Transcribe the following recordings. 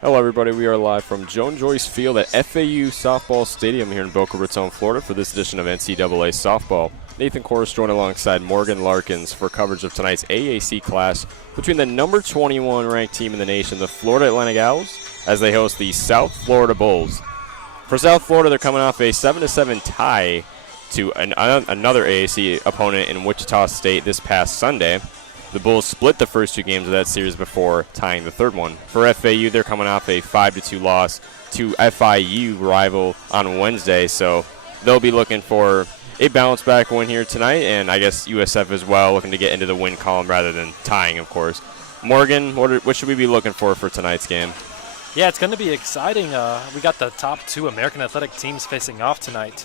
Hello, everybody. We are live from Joan Joyce Field at FAU Softball Stadium here in Boca Raton, Florida for this edition of NCAA Softball. Nathan Korst joined alongside Morgan Larkins for coverage of tonight's AAC clash between the number 21 ranked team in the nation, the Florida Atlantic Owls, as they host the South Florida Bulls. For South Florida, they're coming off a 7-7 tie to another AAC opponent in Wichita State this past Sunday. The Bulls split the first two games of that series before tying the third one. For FAU, they're coming off a 5-2 loss to FIU rival on Wednesday, so they'll be looking for a bounce back win here tonight, and I guess USF as well, looking to get into the win column rather than tying, of course. Morgan, what should we be looking for tonight's game? Yeah, it's going to be exciting. We got the top two American athletic teams facing off tonight.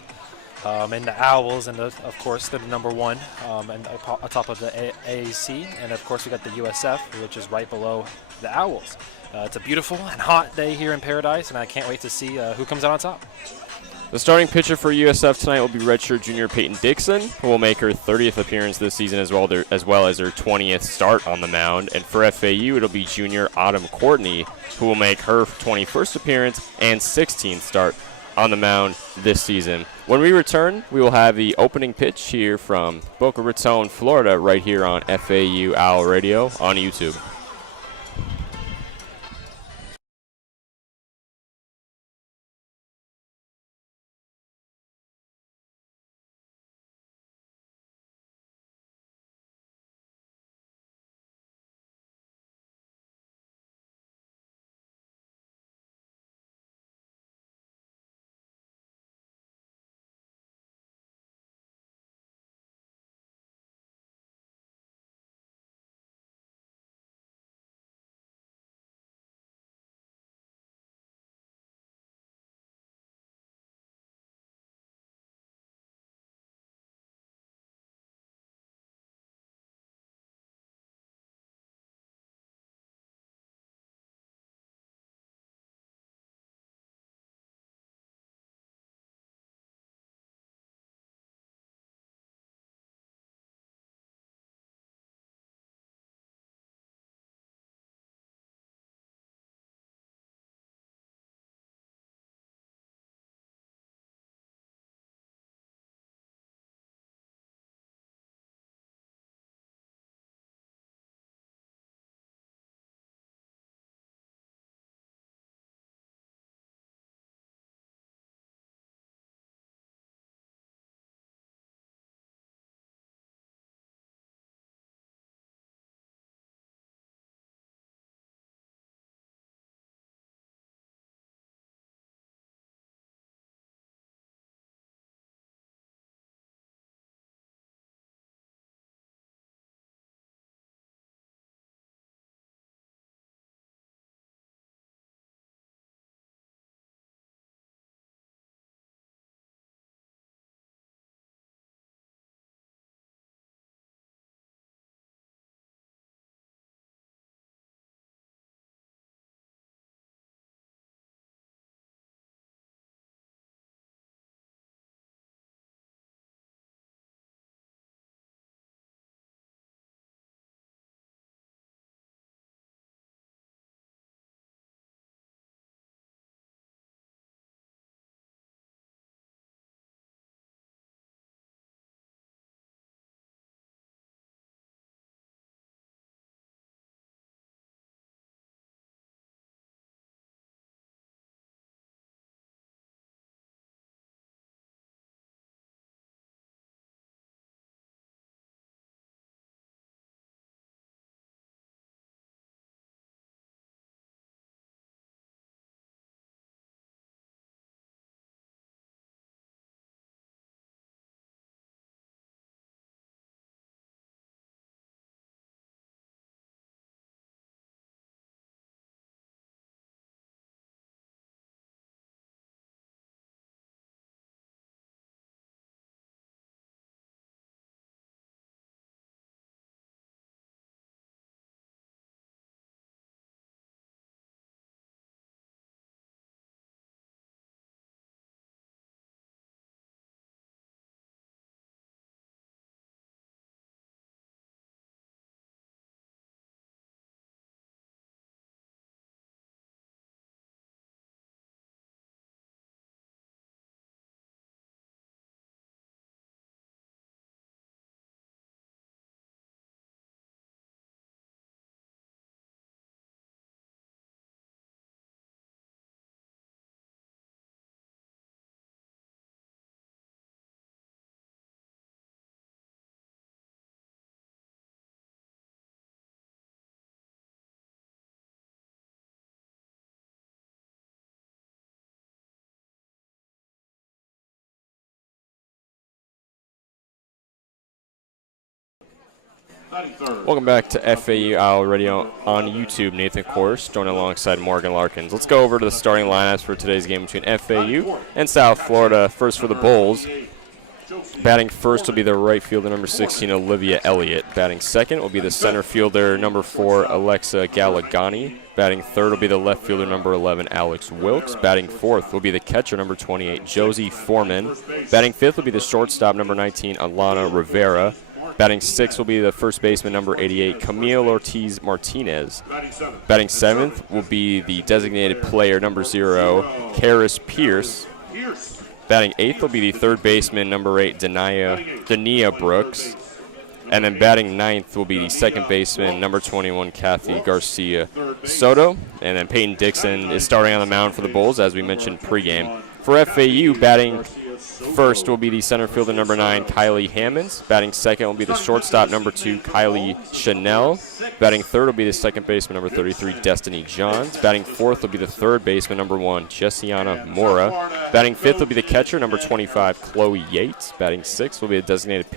And the Owls, and of course they're the number one, and atop of the AAC, and of course we got the USF, which is right below the Owls. It's a beautiful and hot day here in Paradise, and I can't wait to see who comes out on top. The starting pitcher for USF tonight will be redshirt junior Peyton Dixon, who will make her 30th appearance this season as well as her 20th start on the mound. And for FAU, it'll be junior Autumn Courtney, who will make her 21st appearance and 16th start on the mound this season. When we return, we will have the opening pitch here from Boca Raton, Florida, right here on FAU Owl Radio on YouTube. Welcome back to FAU Owl Radio on YouTube. Nathan Korst, joined alongside Morgan Larkins. Let's go over to the starting lineups for today's game between FAU and South Florida. First for the Bulls. Batting first will be the right fielder, number 16, Olivia Elliott. Batting second will be the center fielder, number 4, Alexa Galagani. Batting third will be the left fielder, number 11, Alex Wilkes. Batting fourth will be the catcher, number 28, Josie Foreman. Batting fifth will be the shortstop, number 19, Alana Rivera. Batting sixth will be the first baseman, number 88, Camille Ortiz Martinez. Batting seventh will be the designated player, number 0, Karis Pierce. Batting eighth will be the third baseman, number 8, Dania Brooks. And then batting ninth will be the second baseman, number 21, Kathy Garcia Soto. And then Peyton Dixon is starting on the mound for the Bulls, as we mentioned pregame. For FAU, batting first will be the center fielder, number 9, Kylie Hammonds. Batting second will be the shortstop, number 2, Kylie Chanel. Batting third will be the second baseman, number 33, Destiny Johns. Batting fourth will be the third baseman, number 1, Jessiana Mora. Batting fifth will be the catcher, number 25, Chloe Yates. Batting sixth will be the designated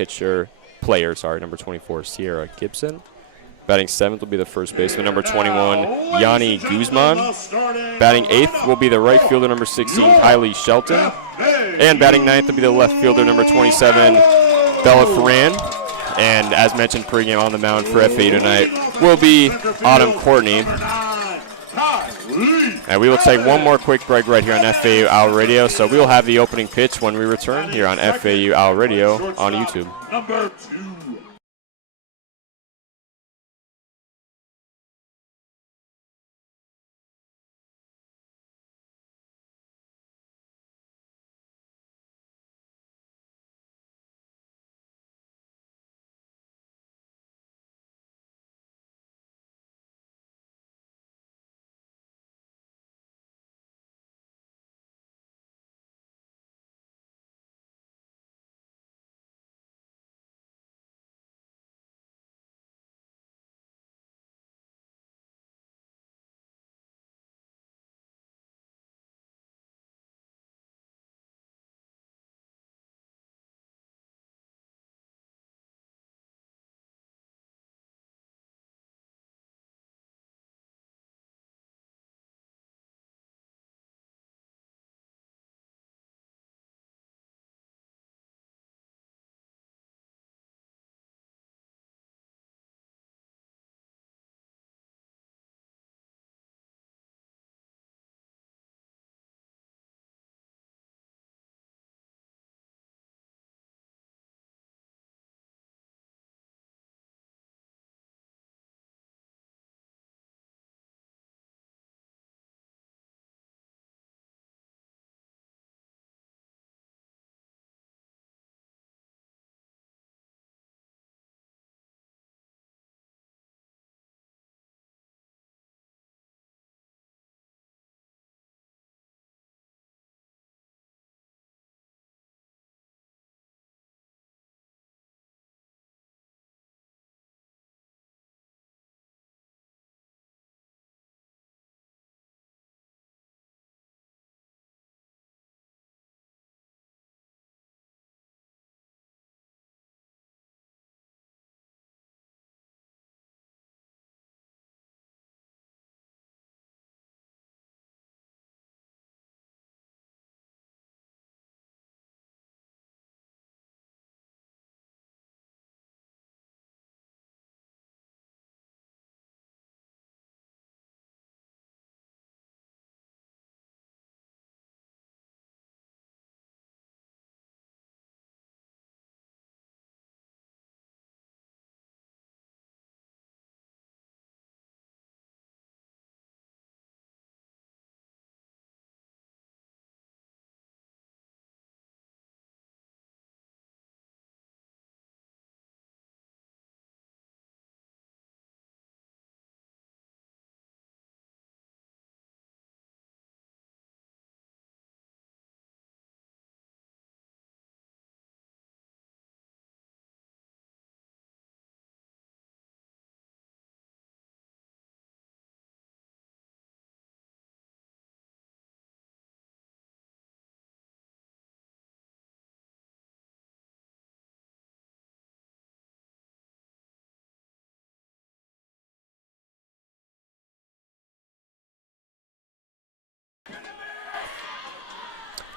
player, number 24, Sierra Gibson. Batting seventh will be the first baseman, number 21, Yanni Guzman. Batting eighth will be the right fielder, number 16, Kylie Shelton. And batting ninth will be the left fielder, number 27, Bella Ferran. And as mentioned pregame, on the mound for FAU tonight will be Autumn Courtney. And we will take one more quick break right here on FAU Owl Radio. So we will have the opening pitch when we return here on FAU Owl Radio on YouTube. Number 2.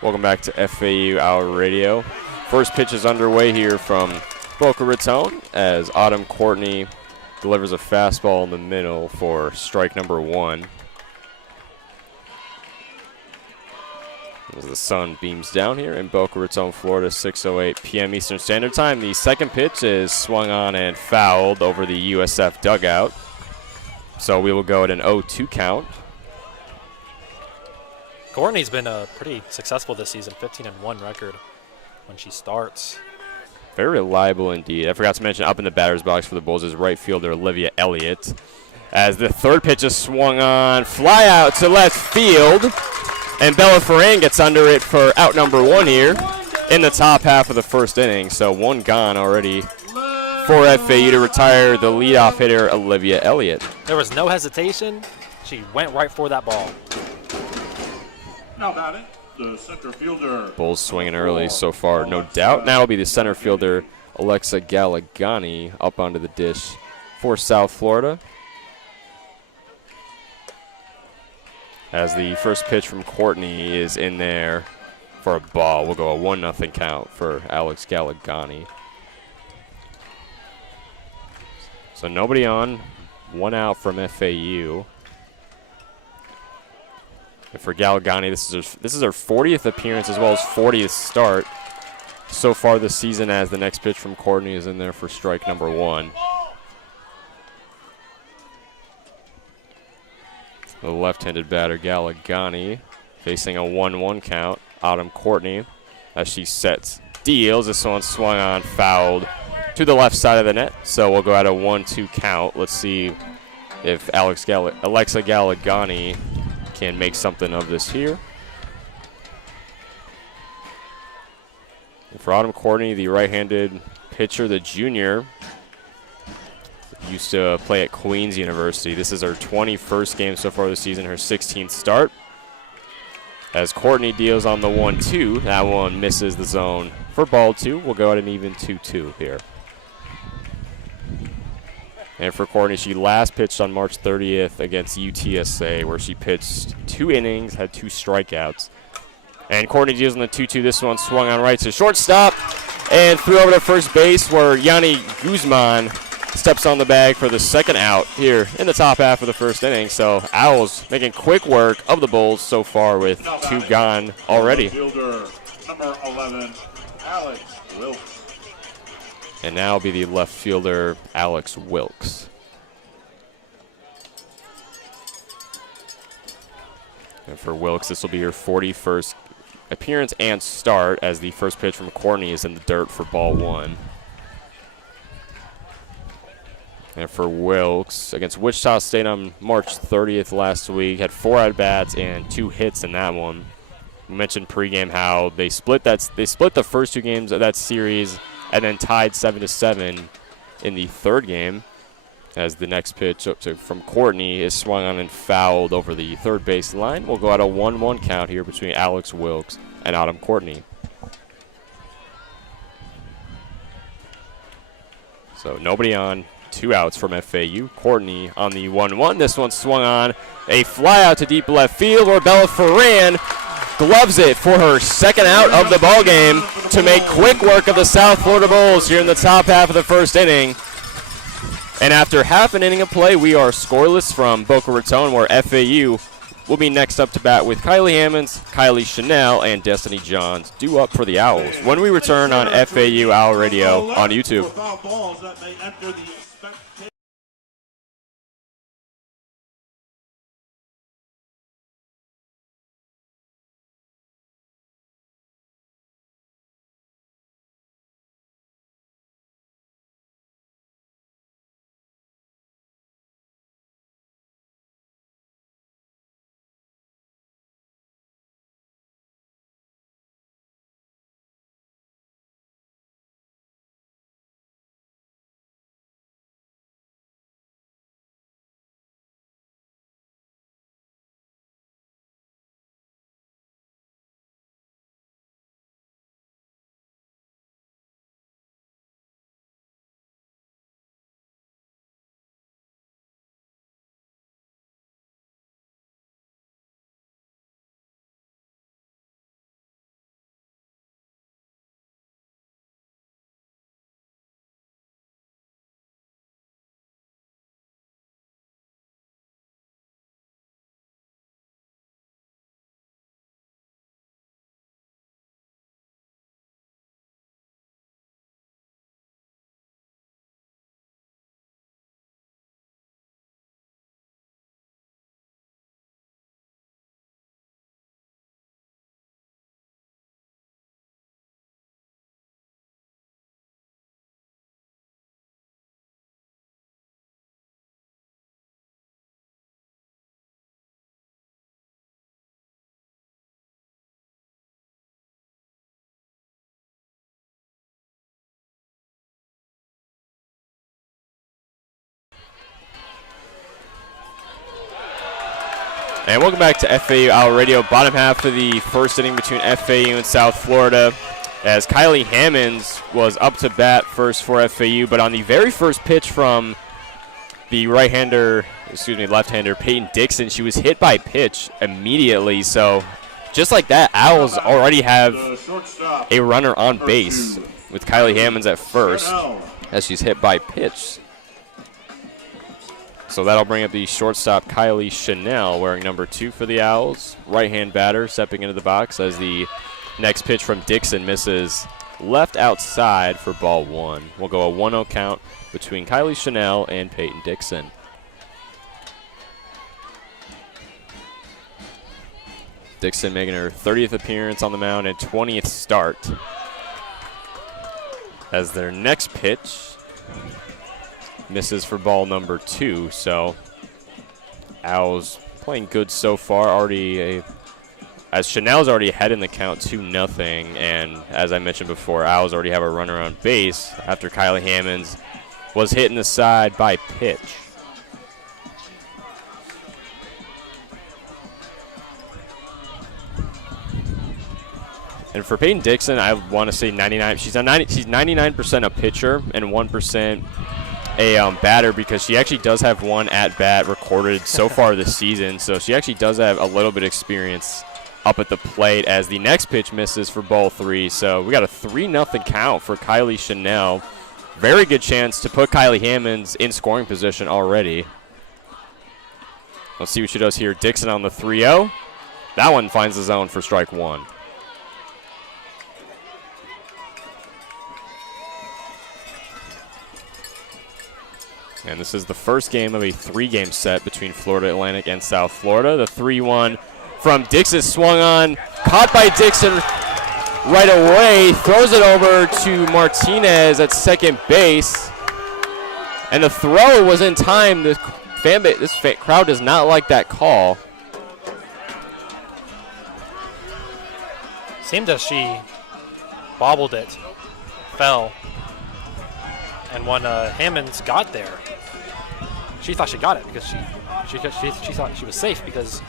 Welcome back to FAU Hour Radio. First pitch is underway here from Boca Raton as Autumn Courtney delivers a fastball in the middle for strike number 1. As the sun beams down here in Boca Raton, Florida, 6:08 p.m. Eastern Standard Time. The second pitch is swung on and fouled over the USF dugout. So we will go at an 0-2 count. Courtney's been pretty successful this season, 15-1 record when she starts. Very reliable indeed. I forgot to mention up in the batter's box for the Bulls is right fielder Olivia Elliott. As the third pitch is swung on, fly out to left field, and Bella Ferran gets under it for out number 1 here in the top half of the first inning. So 1 gone already for FAU to retire the leadoff hitter Olivia Elliott. There was no hesitation. She went right for that ball. Now batting, the center fielder. Bulls swinging early so far, no doubt. Now will be the center fielder, Alexa Galagani, up onto the dish for South Florida. As the first pitch from Courtney is in there for a ball. We'll go a 1-0 count for Alex Galagani. So nobody on, 1 out from FAU. And for Galagani, this is her 40th appearance as well as 40th start so far this season, as the next pitch from Courtney is in there for strike number 1. The left-handed batter Galagani facing a 1-1 count. Autumn Courtney as she sets deals. This one swung on, fouled to the left side of the net. So we'll go at a 1-2 count. Let's see if Alexa Galagani can make something of this here. And for Autumn Courtney, the right-handed pitcher, the junior, used to play at Queens University. This is her 21st game so far this season, her 16th start. As Courtney deals on the 1-2, that one misses the zone for ball 2. We'll go at an even 2-2 here. And for Courtney, she last pitched on March 30th against UTSA, where she pitched 2 innings, had 2 strikeouts. And Courtney deals on the 2-2. This one swung on right to shortstop and threw over to first base, where Yanni Guzman steps on the bag for the second out here in the top half of the first inning. So Owls making quick work of the Bulls so far with 2 gone already. Fielder, number 11, Alex Wilkes. And now will be the left fielder, Alex Wilkes. And for Wilkes, this will be her 41st appearance and start, as the first pitch from Courtney is in the dirt for ball 1. And for Wilkes, against Wichita State on March 30th last week, had 4 at-bats and 2 hits in that one. We mentioned pregame how they split the first 2 games of that series and then tied 7-7 in the third game, as the next pitch from Courtney is swung on and fouled over the third base line. We'll go at a 1-1 count here between Alex Wilkes and Autumn Courtney. So nobody on, 2 outs from FAU. Courtney on the 1-1. This one swung on, a fly out to deep left field, where Bella Ferran gloves it for her second out of the ballgame to make quick work of the South Florida Bulls here in the top half of the first inning. And after half an inning of play, we are scoreless from Boca Raton, where FAU will be next up to bat with Kylie Hammonds, Kylie Chanel, and Destiny Johns due up for the Owls when we return on FAU Owl Radio on YouTube. And welcome back to FAU Owl Radio. Bottom half of the first inning between FAU and South Florida, as Kylie Hammonds was up to bat first for FAU, but on the very first pitch from the left-hander Peyton Dixon, she was hit by pitch immediately. So just like that, Owls already have a runner on base with Kylie Hammonds at first as she's hit by pitch. So that'll bring up the shortstop, Kylie Chanel, wearing number 2 for the Owls. Right-hand batter stepping into the box as the next pitch from Dixon misses left outside for ball 1. We'll go a 1-0 count between Kylie Chanel and Peyton Dixon. Dixon making her 30th appearance on the mound and 20th start. As their next pitch misses for ball number 2, so Owls playing good so far. As Chanel's already ahead in the count 2-0, and as I mentioned before, Owls already have a runner on base after Kylie Hammonds was hit in the side by pitch. And for Peyton Dixon, I want to say 99. She's 99% a pitcher and 1% a batter, because she actually does have one at-bat recorded so far this season. So she actually does have a little bit of experience up at the plate, as the next pitch misses for ball 3. So we got a 3-0 count for Kylie Chanel. Very good chance to put Kylie Hammonds in scoring position already. Let's see what she does here. Dixon on the 3-0. That one finds the zone for strike 1. And this is the first game of a 3-game set between Florida Atlantic and South Florida. The 3-1 from Dixon swung on, caught by Dixon right away, throws it over to Martinez at second base. And the throw was in time. This crowd does not like that call. Seemed as she bobbled it, fell, and when Hammonds got there, she thought she got it because she thought she was safe because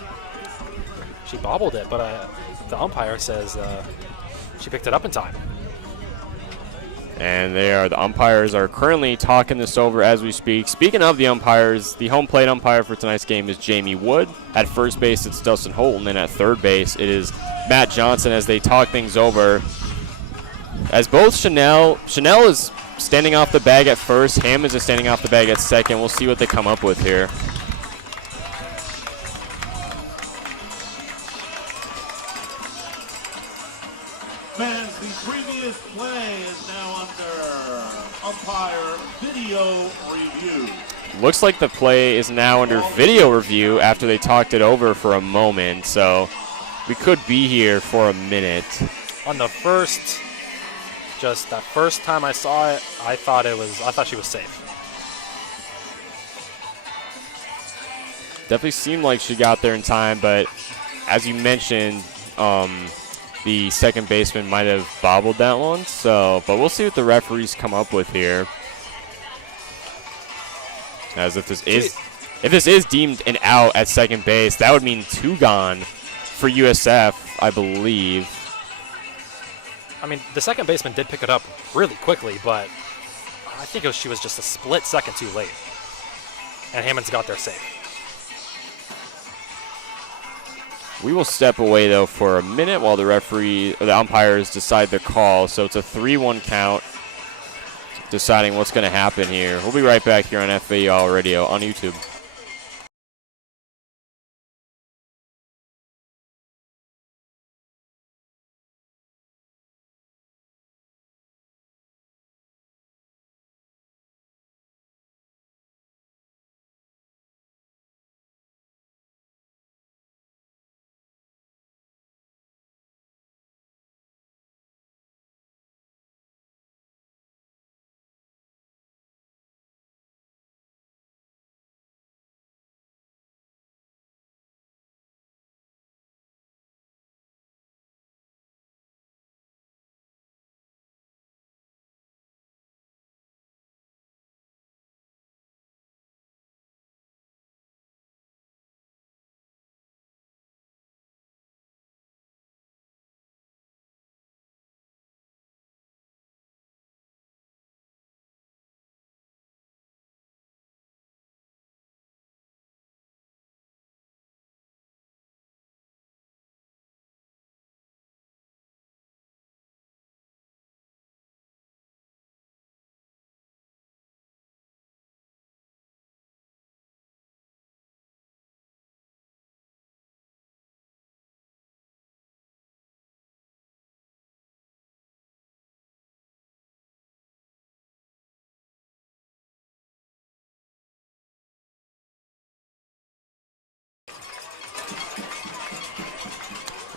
she bobbled it, but the umpire says she picked it up in time. And the umpires are currently talking this over as we speak. Speaking of the umpires, the home plate umpire for tonight's game is Jamie Wood. At first base, it's Dustin Holton, and at third base, it is Matt Johnson as they talk things over. As both Chanel is standing off the bag at first, Hammonds is standing off the bag at second. We'll see what they come up with here. Fans, the previous play is now under umpire video review. Looks like the play is now under video review after they talked it over for a moment, so we could be here for a minute. On the first, just that first time I saw it, I thought she was safe. Definitely seemed like she got there in time, but as you mentioned, the second baseman might have bobbled that one. So, but we'll see what the referees come up with here. As if this is deemed an out at second base, that would mean 2 gone for USF, I believe. I mean, the second baseman did pick it up really quickly, but I think she was just a split second too late. And Hammonds got there safe. We will step away, though, for a minute while the umpires decide the call. So it's a 3-1 count, deciding what's going to happen here. We'll be right back here on FAU Radio on YouTube.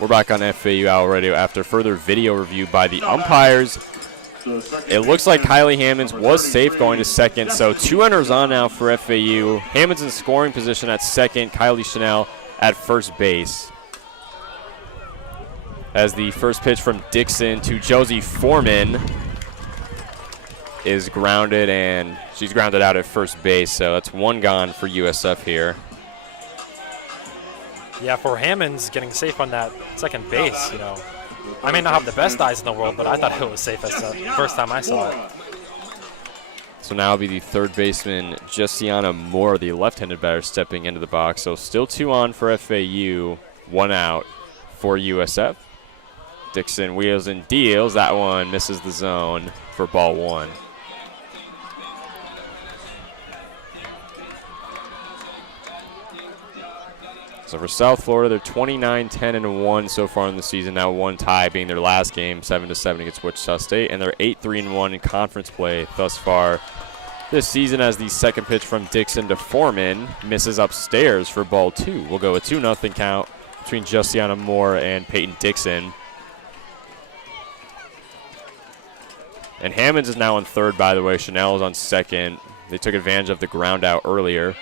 We're back on FAU Owl Radio after further video review by the umpires. It looks like Kylie Hammonds was safe going to second, so 2 runners on now for FAU. Hammonds in scoring position at second, Kylie Chanel at first base. As the first pitch from Dixon to Josie Foreman is grounded, and she's grounded out at first base, so that's 1 gone for USF here. Yeah, for Hammonds getting safe on that second base, you know, I may not have the best eyes in the world, but I thought it was safe as the first time I saw it. So now it'll be the third baseman, Jessiana Moore, the left-handed batter, stepping into the box. So still 2 on for FAU, 1 out for USF. Dixon wheels and deals. That one misses the zone for ball 1. So for South Florida, they're 29-10-1 so far in the season. Now 1 tie being their last game, 7-7 against Wichita State, and they're 8-3-1 in conference play thus far this season. As the second pitch from Dixon to Foreman misses upstairs for ball 2. We'll go a 2-0 count between Jessiana Moore and Peyton Dixon. And Hammonds is now on third, by the way. Chanel is on second. They took advantage of the ground out earlier.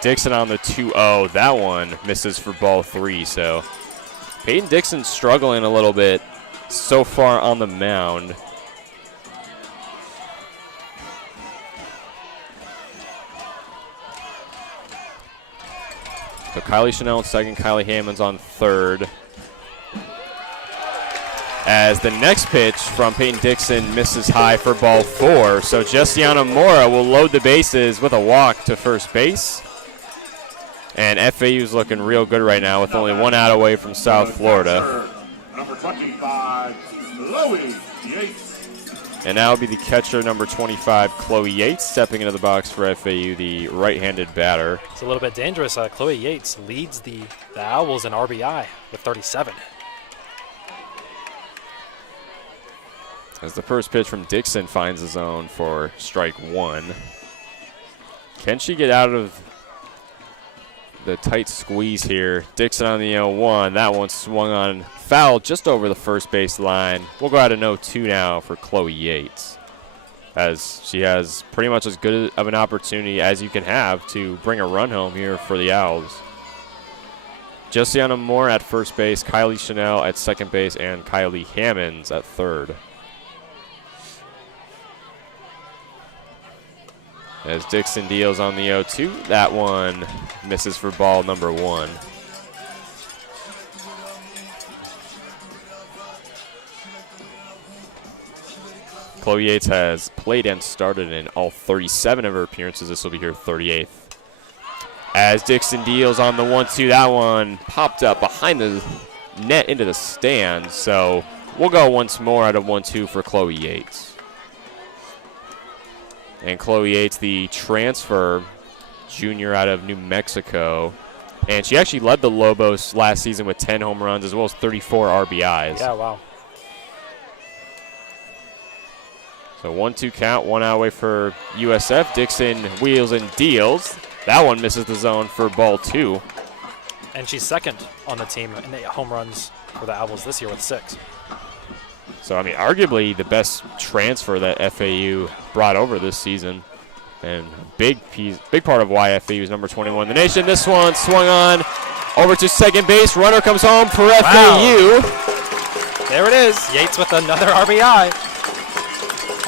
Dixon on the 2-0. That one misses for ball 3. So Peyton Dixon struggling a little bit so far on the mound. So Kylie Chanel on second, Kylie Hammonds on third. As the next pitch from Peyton Dixon misses high for ball 4. So Jessiana Mora will load the bases with a walk to first base. And FAU's looking real good right now with only 1 out away from South Florida. Number 25, Chloe Yates. And now will be the catcher, number 25, Chloe Yates, stepping into the box for FAU, the right-handed batter. It's a little bit dangerous. Chloe Yates leads the Owls in RBI with 37. As the first pitch from Dixon finds the zone for strike 1. Can she get out of the tight squeeze here? Dixon on the 0-1. That one swung on, foul just over the first base line. We'll go out of 0-2 now for Chloe Yates, as she has pretty much as good of an opportunity as you can have to bring a run home here for the Owls. Jessiana Moore at first base, Kylie Chanel at second base, and Kylie Hammonds at third. As Dixon deals on the 0-2, that one misses for ball number 1. Chloe Yates has played and started in all 37 of her appearances. This will be her 38th. As Dixon deals on the 1-2, that one popped up behind the net into the stands. So we'll go once more out of 1-2 for Chloe Yates. And Chloe Yates, the transfer junior out of New Mexico. And she actually led the Lobos last season with 10 home runs as well as 34 RBIs. Yeah, wow. So 1-2 count, 1 out away for USF. Dixon wheels and deals. That one misses the zone for ball 2. And she's second on the team in the home runs for the Owls this year with 6. So, I mean, arguably the best transfer that FAU brought over this season. And big part of why FAU is number 21 in the nation. This one swung on over to second base. Runner comes home for FAU. There it is. Yates with another RBI.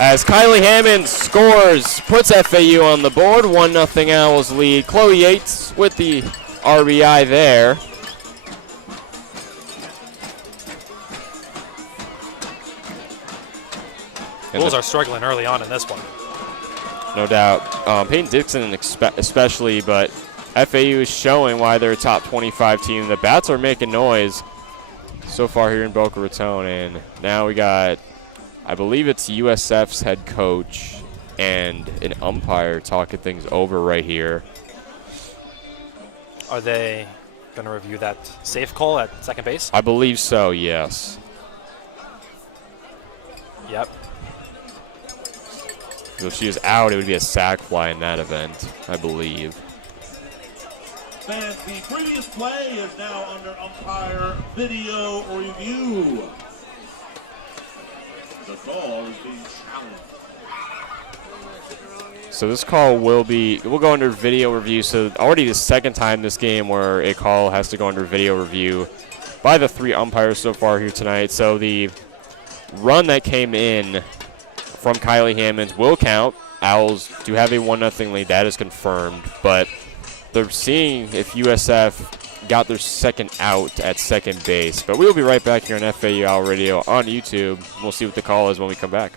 As Kylie Hammond scores, puts FAU on the board. 1-0 Owls lead. Chloe Yates with the RBI there. Bulls are struggling early on in this one. No doubt. Peyton Dixon especially, but FAU is showing why they're a top 25 team. The bats are making noise so far here in Boca Raton. And now we got, I believe it's USF's head coach and an umpire talking things over right here. Are they going to review that safe call at second base? I believe so, yes. Yep. So if she was out, it would be a sac fly in that event, I believe. fans, the previous play is now under umpire video review. The call is being challenged. So this call will go under video review. So already the second time this game where a call has to go under video review by the 3 umpires so far here tonight. So the run that came in from Kylie Hammonds will count. Owls do have a 1-0 lead. That is confirmed. But they're seeing if USF got their second out at second base. But we'll be right back here on FAU Owl Radio on YouTube. We'll see what the call is when we come back.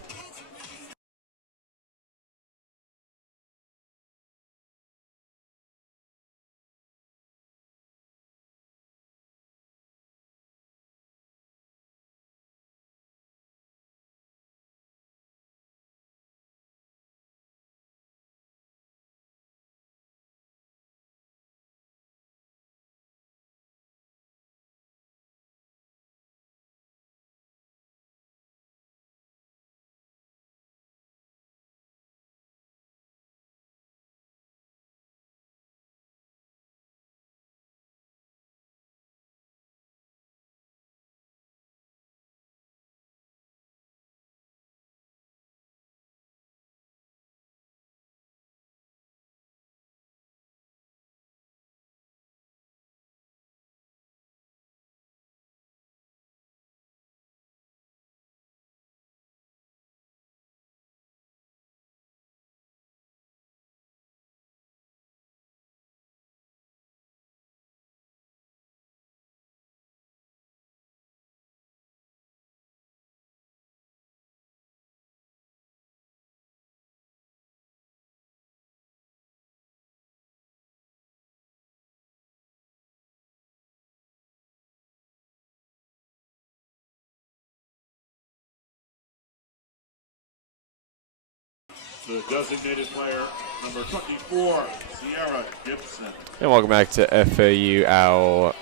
The designated player, number 24, Sierra Gibson. And welcome back to FAU Owl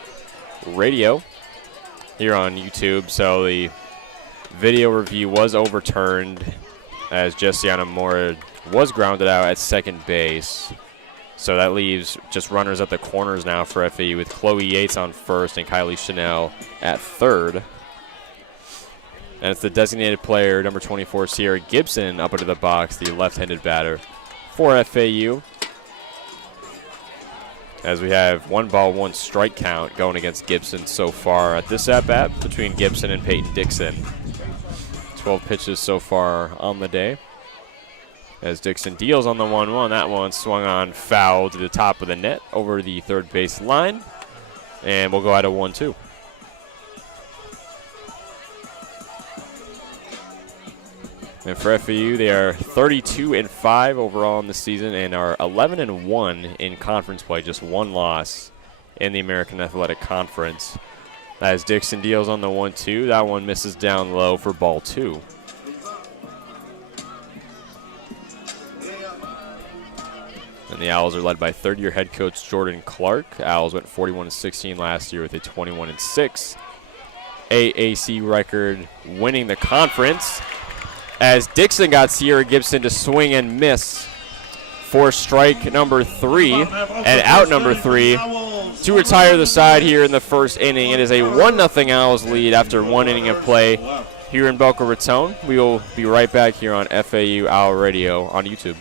Radio here on YouTube. So the video review was overturned as Jessiana Moore was grounded out at second base. So that leaves just runners at the corners now for FAU with Chloe Yates on first and Kylie Chanel at third. And it's the designated player, number 24, Sierra Gibson, up into the box, the left-handed batter for FAU. As we have 1-1 strike count going against Gibson so far at this at-bat between Gibson and Peyton Dixon. 12 pitches so far on the day. As Dixon deals on the 1-1, that one swung on foul to the top of the net over the third base line. And we'll go out of 1-2. And for FAU, they are 32-5 overall in the season and are 11-1 in conference play, just one loss in the American Athletic Conference. As Dixon deals on the 1-2, that one misses down low for ball 2. And the Owls are led by third-year head coach Jordan Clark. Owls went 41-16 last year with a 21-6 AAC record, winning the conference. As Dixon got Sierra Gibson to swing and miss for strike number 3 and out number 3 to retire the side here in the first inning. It is a 1-0 Owls lead after 1 inning of play here in Boca Raton. We will be right back here on FAU Owl Radio on YouTube.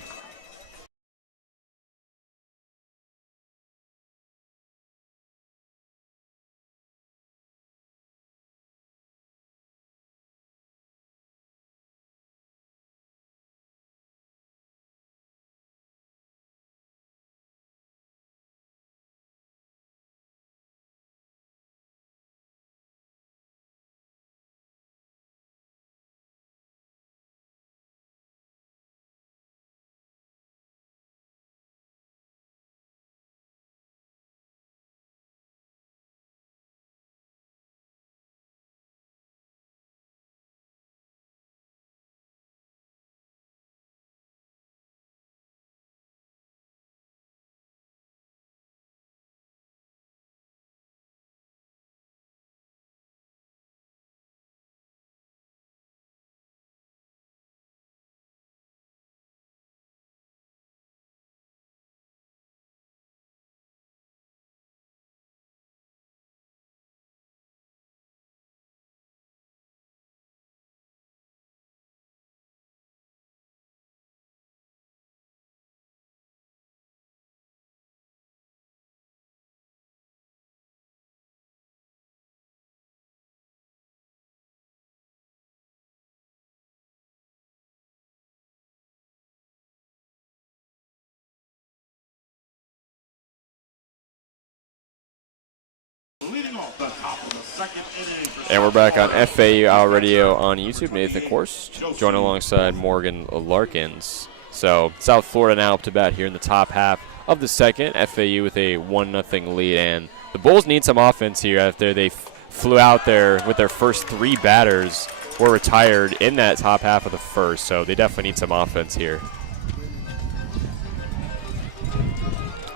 Leading off the top of the second inning. And we're back on FAU Radio on YouTube. Nathan Korst joined alongside Morgan Larkins. So South Florida now up to bat here in the top half of the second. FAU with a 1-0 lead, and the Bulls need some offense here after they flew out there with their first 3 batters were retired in that top half of the first, so they definitely need some offense here.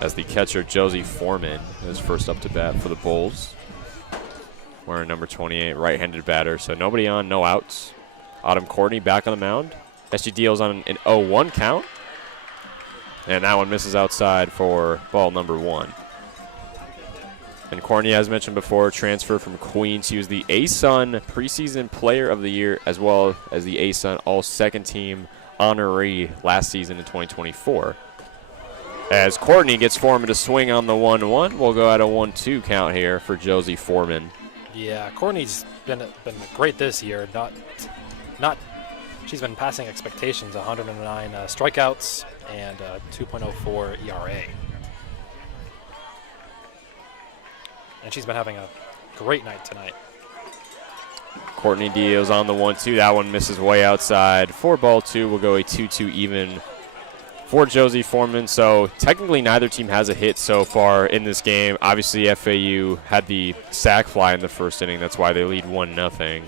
As the catcher Josie Foreman is first up to bat for the Bulls. Wearing number 28, right-handed batter, so nobody on, no outs. Autumn Courtney back on the mound. SG deals on an 0-1 count. And that one misses outside for ball number 1. And Courtney, as mentioned before, transfer from Queens. He was the ASUN preseason player of the year, as well as the ASUN all-second team honoree last season in 2024. As Courtney gets Foreman to swing on the 1-1, we'll go at a 1-2 count here for Josie Foreman. Yeah, Courtney's been great this year. She's been passing expectations. 109 strikeouts and 2.04 ERA. And she's been having a great night tonight. Courtney deals on the 1-2. That one misses way outside. For ball 2, we'll go a 2-2 even for Josie Foreman. So technically neither team has a hit so far in this game. Obviously FAU had the sac fly in the first inning. That's why they lead 1-0.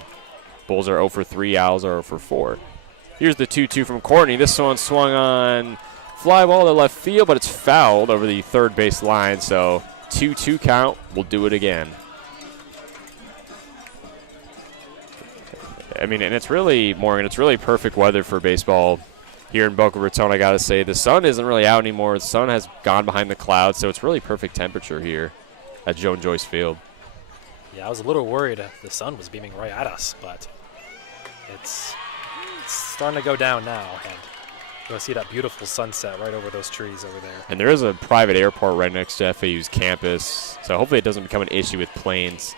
Bulls are 0 for 3, Owls are 0 for 4. Here's the 2-2 from Courtney. This one swung on fly ball to left field, but it's fouled over the third base line. So 2-2 count. We'll do it again. I mean, and it's really, Morgan, it's really perfect weather for baseball here in Boca Raton, I got to say. The sun isn't really out anymore. The sun has gone behind the clouds, so it's really perfect temperature here at Joan Joyce Field. Yeah, I was a little worried the sun was beaming right at us, but it's starting to go down now. And you'll see that beautiful sunset right over those trees over there. And there is a private airport right next to FAU's campus, so hopefully it doesn't become an issue with planes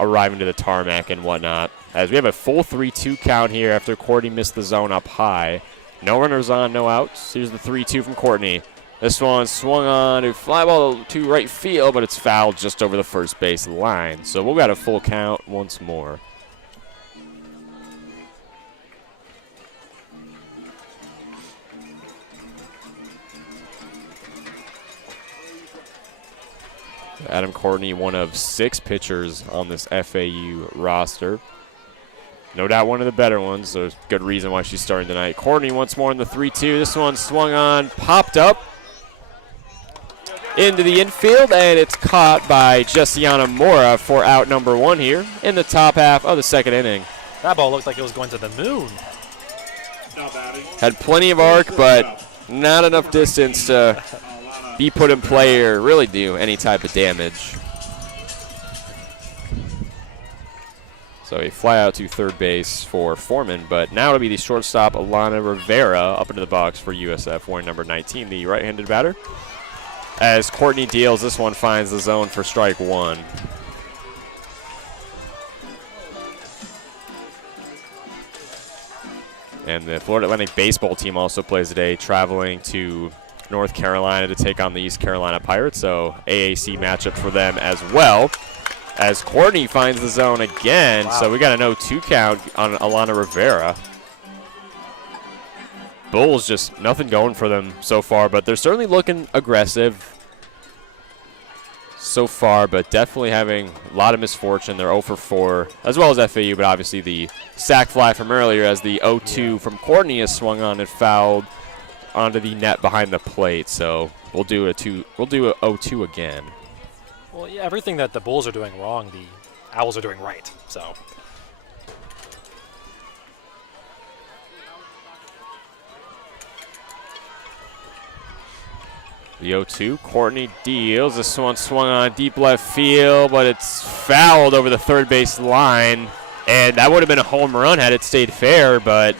arriving to the tarmac and whatnot. As we have a full 3-2 count here after Courtney missed the zone up high. No runners on, no outs. Here's the 3-2 from Courtney. This one swung on a fly ball to right field, but it's fouled just over the first base line. So we'll got a full count once more. Adam Courtney, one of 6 pitchers on this FAU roster. No doubt one of the better ones. There's good reason why she's starting tonight. Courtney once more in the 3-2. This one swung on, popped up into the infield, and it's caught by Jessiana Mora for out number 1 here in the top half of the second inning. That ball looked like it was going to the moon. Had plenty of arc, but not enough distance to be put in play or really do any type of damage. So a fly out to third base for Foreman, but now it'll be the shortstop Alana Rivera up into the box for USF, wearing number 19, the right-handed batter. As Courtney deals, this one finds the zone for strike 1. And the Florida Atlantic baseball team also plays today, traveling to North Carolina to take on the East Carolina Pirates, so AAC matchup for them as well. As Courtney finds the zone again, wow. So we got an 0-2 count on Alana Rivera. Bulls just nothing going for them so far, but they're certainly looking aggressive so far, but definitely having a lot of misfortune. They're 0 for 4, as well as FAU, but obviously the sac fly from earlier as the 0-2 from Courtney is swung on and fouled onto the net behind the plate. So we'll do a 0-2 again. Well, yeah, everything that the Bulls are doing wrong, the Owls are doing right. So the 0-2, Courtney deals. This one swung on deep left field, but it's fouled over the third base line. And that would have been a home run had it stayed fair, but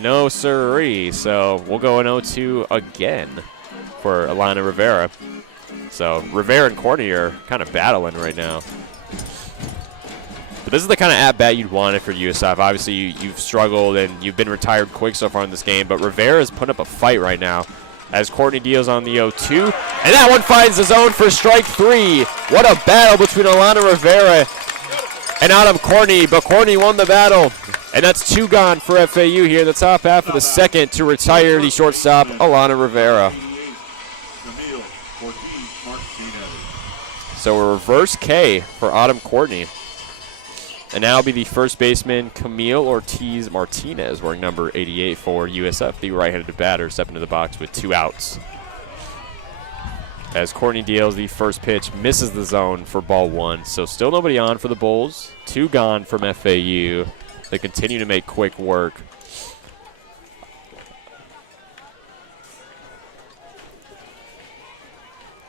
no sirree. So we'll go an 0-2 again for Alana Rivera. So Rivera and Courtney are kind of battling right now. But this is the kind of at-bat you'd want it for USF. Obviously, you've struggled and you've been retired quick so far in this game, but Rivera's put up a fight right now. as Courtney deals on the 0-2. And that one finds the zone for strike 3. What a battle between Alana Rivera and Autumn Courtney, but Courtney won the battle. And that's 2 gone for FAU here in the top half of the second to retire the shortstop, Alana Rivera. So a reverse K for Autumn Courtney. And now will be the first baseman, Camille Ortiz Martinez, wearing number 88 for USF, the right-handed batter, stepping into the box with 2 outs. As Courtney deals the first pitch, misses the zone for ball 1. So still nobody on for the Bulls. 2 gone from FAU. They continue to make quick work.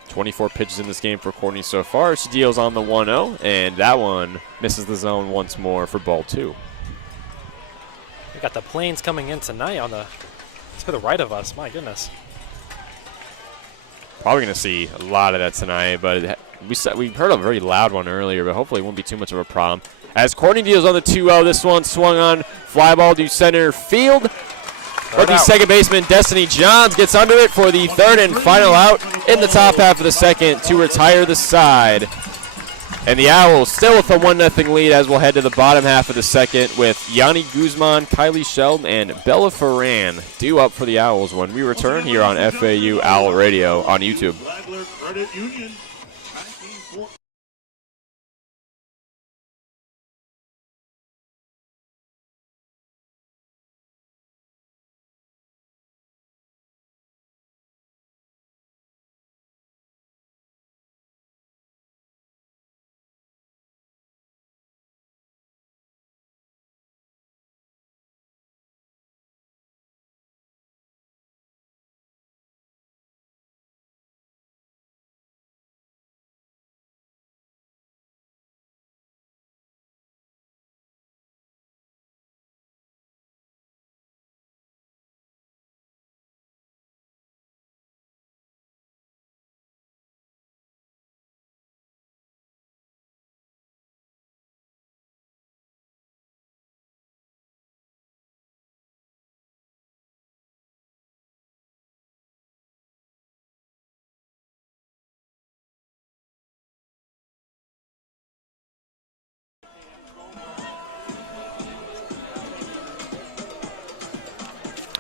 .24 pitches in this game for Courtney so far. She deals on the 1-0, and that one misses the zone once more for ball 2. We got the planes coming in tonight on to the right of us. My goodness. Probably going to see a lot of that tonight, but we heard a very loud one earlier, but hopefully it won't be too much of a problem. As Courtney deals on the 2-0, this one swung on, fly ball to center field. Rookie second baseman Destiny Johns gets under it for the third and final out in the top half of the second to retire the side. And the Owls still with a 1-0 lead as we'll head to the bottom half of the second with Yanni Guzman, Kylie Sheldon, and Bella Ferran due up for the Owls when we return here on FAU Owl Radio on YouTube.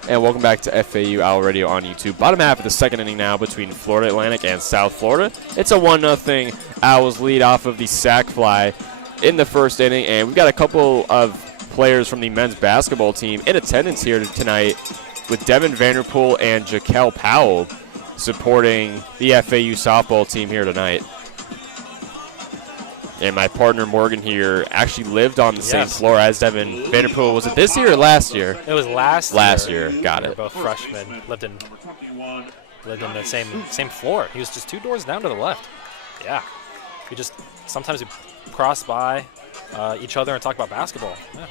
And welcome back to FAU Owl Radio on YouTube. Bottom half of the second inning now between Florida Atlantic and South Florida. It's a 1-0 Owls lead off of the sac fly in the first inning. And we've got a couple of players from the men's basketball team in attendance here tonight with Devin Vanderpool and Jaquel Powell supporting the FAU softball team here tonight. And my partner Morgan here actually lived on the same floor as Devin Vanderpool. Was it this year or last year? It was last year. Last year, got it. We were both freshmen, lived in the same floor. He was just 2 doors down to the left. Yeah, sometimes we cross by each other and talk about basketball. Yeah.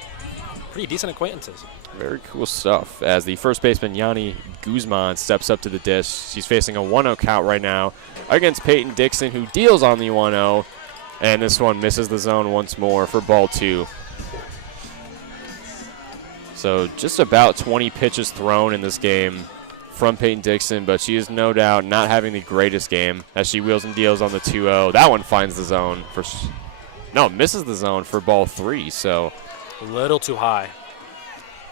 Pretty decent acquaintances. Very cool stuff. As the first baseman Yanni Guzman steps up to the dish, she's facing a 1-0 count right now against Peyton Dixon, who deals on the 1-0. And this one misses the zone once more for ball 2. So just about 20 pitches thrown in this game from Peyton Dixon, but she is no doubt not having the greatest game as she wheels and deals on the 2-0. That one finds the zone misses the zone for ball 3. So a little too high.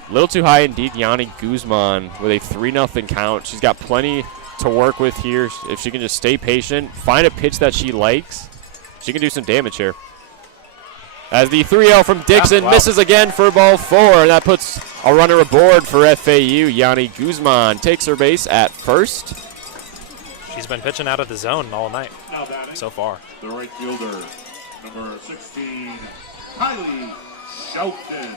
A little too high indeed. Yanni Guzman with a 3-0 count. She's got plenty to work with here. If she can just stay patient, find a pitch that she likes, she can do some damage here. As the 3-0 from Dixon misses again for ball 4. And that puts a runner aboard for FAU. Yanni Guzman takes her base at first. She's been pitching out of the zone all night so far. The right fielder, number 16, Kylie Shelton.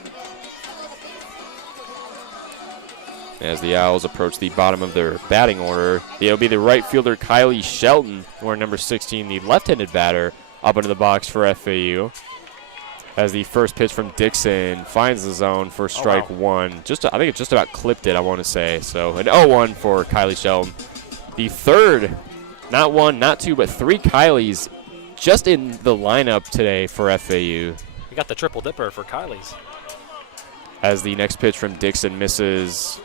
As the Owls approach the bottom of their batting order, it'll be the right fielder Kylie Shelton, wearing number 16, the left-handed batter, up into the box for FAU. As the first pitch from Dixon finds the zone for strike 1. I think it just about clipped it, I want to say. So an 0-1 for Kylie Shelton. The third, not 1, not 2, but 3 Kylies just in the lineup today for FAU. We got the triple dipper for Kylie's. As the next pitch from Dixon misses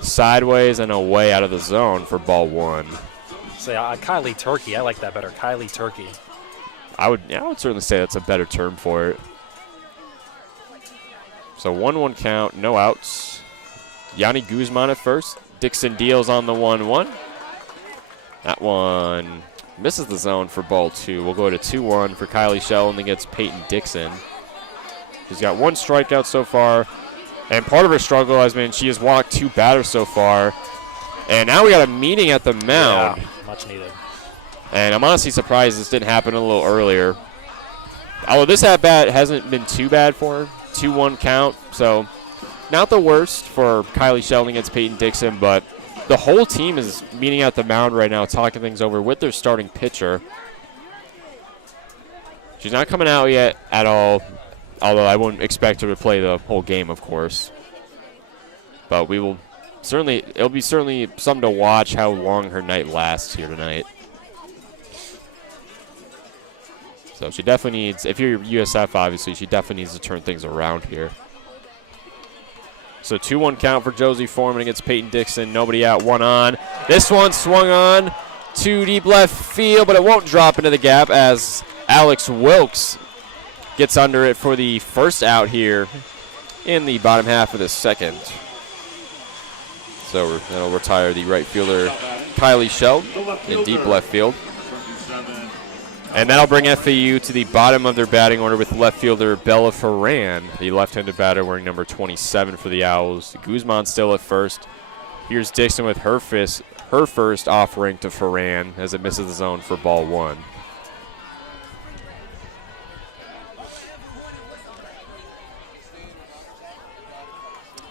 sideways and away out of the zone for ball 1. So Kylie Turkey, I like that better. Kylie Turkey. I would certainly say that's a better term for it. So 1-1 count, no outs. Yanni Guzman at first. Dixon deals on the 1-1. That one misses the zone for ball 2. We'll go to 2-1 for Kylie Sheldon against Peyton Dixon. She's got 1 strikeout so far. And part of her struggle has been she has walked 2 batters so far. And now we got a meeting at the mound. Yeah, much needed. And I'm honestly surprised this didn't happen a little earlier. Although this at-bat hasn't been too bad for her. 2-1 count. So not the worst for Kylie Sheldon against Peyton Dixon, but the whole team is meeting at the mound right now, talking things over with their starting pitcher. She's not coming out yet at all, although I wouldn't expect her to play the whole game, of course. But we will certainly, it'll be certainly something to watch how long her night lasts here tonight. So she definitely needs, if you're USF, obviously, she definitely needs to turn things around here. So 2-1 count for Josie Foreman against Peyton Dixon. Nobody out, 1 on. This one swung on to deep left field, but it won't drop into the gap as Alex Wilkes gets under it for the first out here in the bottom half of the second. So that'll retire the right fielder Kylie Sheldon in deep left field. And that'll bring FAU to the bottom of their batting order with left fielder Bella Ferran, the left-handed batter wearing number 27 for the Owls. Guzman still at first. Here's Dixon with her first offering to Ferran as it misses the zone for ball 1.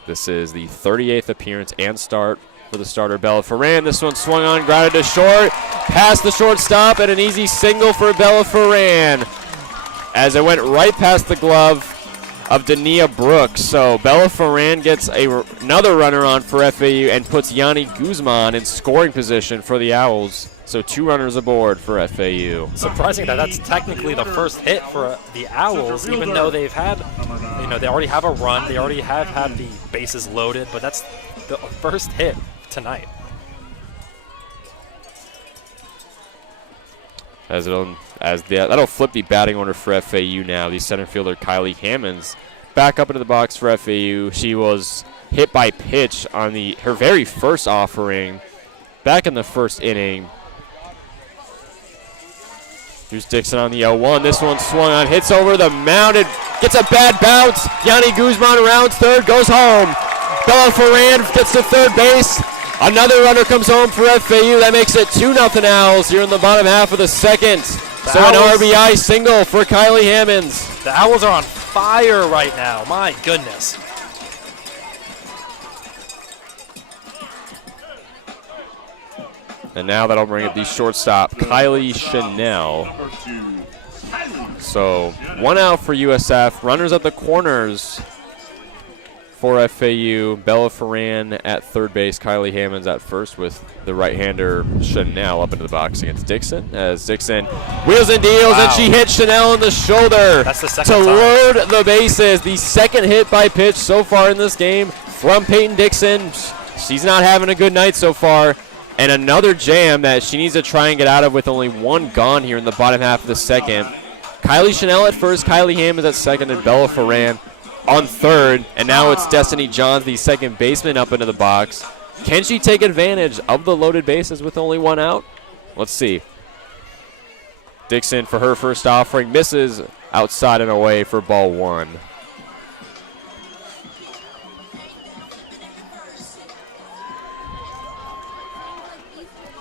This is the 38th appearance and start for the starter, Bella Ferran. This one swung on, grounded to short, past the shortstop, and an easy single for Bella Ferran as it went right past the glove of Dania Brooks. So Bella Ferran gets another runner on for FAU and puts Yanni Guzman in scoring position for the Owls. So 2 runners aboard for FAU. Surprising that that's technically the first hit for the Owls, even though they've had, they already have a run, they already have had the bases loaded, but that's the first hit tonight. That'll flip the batting order for FAU now. The center fielder Kylie Hammonds back up into the box for FAU. She was hit by pitch on her very first offering back in the first inning. Here's Dixon on the 0-1. This one swung on, hits over the mound. It gets a bad bounce. Yanni Guzman rounds third, goes home. Bella Ferran gets to third base. Another runner comes home for FAU. That makes it 2-0 Owls here in the bottom half of the second. So an RBI single for Kylie Hammonds. The Owls are on fire right now. My goodness. And now that'll bring up the shortstop, Kylie Chanel. So 1 out for USF. Runners at the corners for FAU. Bella Ferran at third base. Kylie Hammonds at first with the right-hander Chanel up into the box against Dixon. As Dixon wheels and deals, and she hits Chanel in the shoulder. That's the second to time. load the bases. The second hit by pitch so far in this game from Peyton Dixon. She's not having a good night so far. And another jam that she needs to try and get out of with only 1 gone here in the bottom half of the second. Kylie Chanel at first, Kylie Hammonds at second, and Bella Ferran on third. And now it's Destiny Johns, the second baseman, up into the box. Can she take advantage of the loaded bases with only 1 out? Let's see. Dixon for her first offering misses outside and away for ball 1.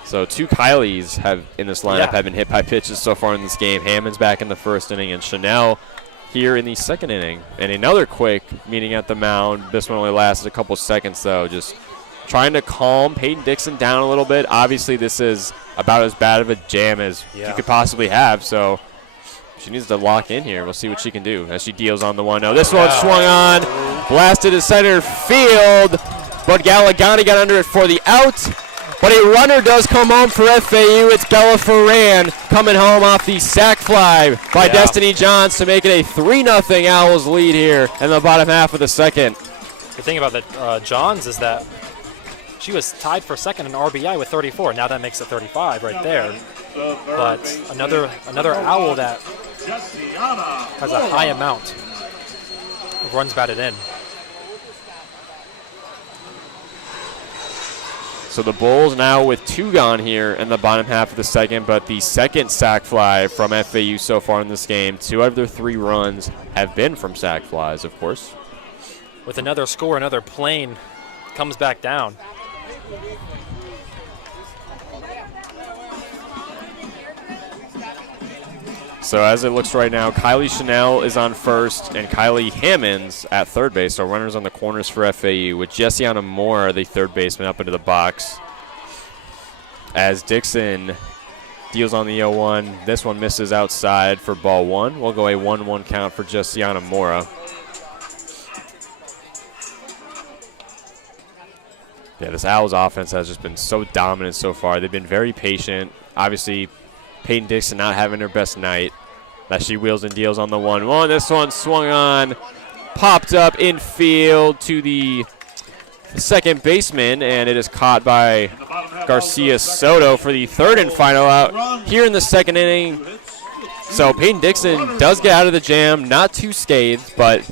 So 2 Kylies in this lineup have been hit by pitches so far in this game. Hammond's back in the first inning, and Chanel here in the second inning. And another quick meeting at the mound. This one only lasted a couple seconds, though. Just trying to calm Peyton Dixon down a little bit. Obviously, this is about as bad of a jam as you could possibly have, so she needs to lock in here. We'll see what she can do as she deals on the 1-0. This one swung on, blasted to center field, but Galagani got under it for the out. But a runner does come home for FAU. It's Bella Ferran coming home off the sac fly by Destiny Johns to make it a 3-0 Owls lead here in the bottom half of the second. The thing about the Johns is that She was tied for second in RBI with 34. Now that makes it 35 right there. But another Owl that has a high amount of runs batted in. So the Bulls now with 2 gone here in the bottom half of the second, but the second sac fly from FAU so far in this game. 2 out of their 3 runs have been from sac flies, of course. With another score, another plane comes back down. So as it looks right now, Kylie Chanel is on first and Kylie Hammonds at third base. So runners on the corners for FAU with Jessiana Moore, the third baseman, up into the box. As Dixon deals on the 0-1. This one misses outside for ball 1. We'll go a 1-1 count for Jessiana Mora. Yeah, this Owls offense has just been so dominant so far. They've been very patient. Obviously, Peyton Dixon not having her best night. That she wheels and deals on the 1-1. This one swung on, popped up infield to the second baseman, and it is caught by Garcia Soto for the third and final out here in the second inning. So Peyton Dixon does get out of the jam, not too scathed, but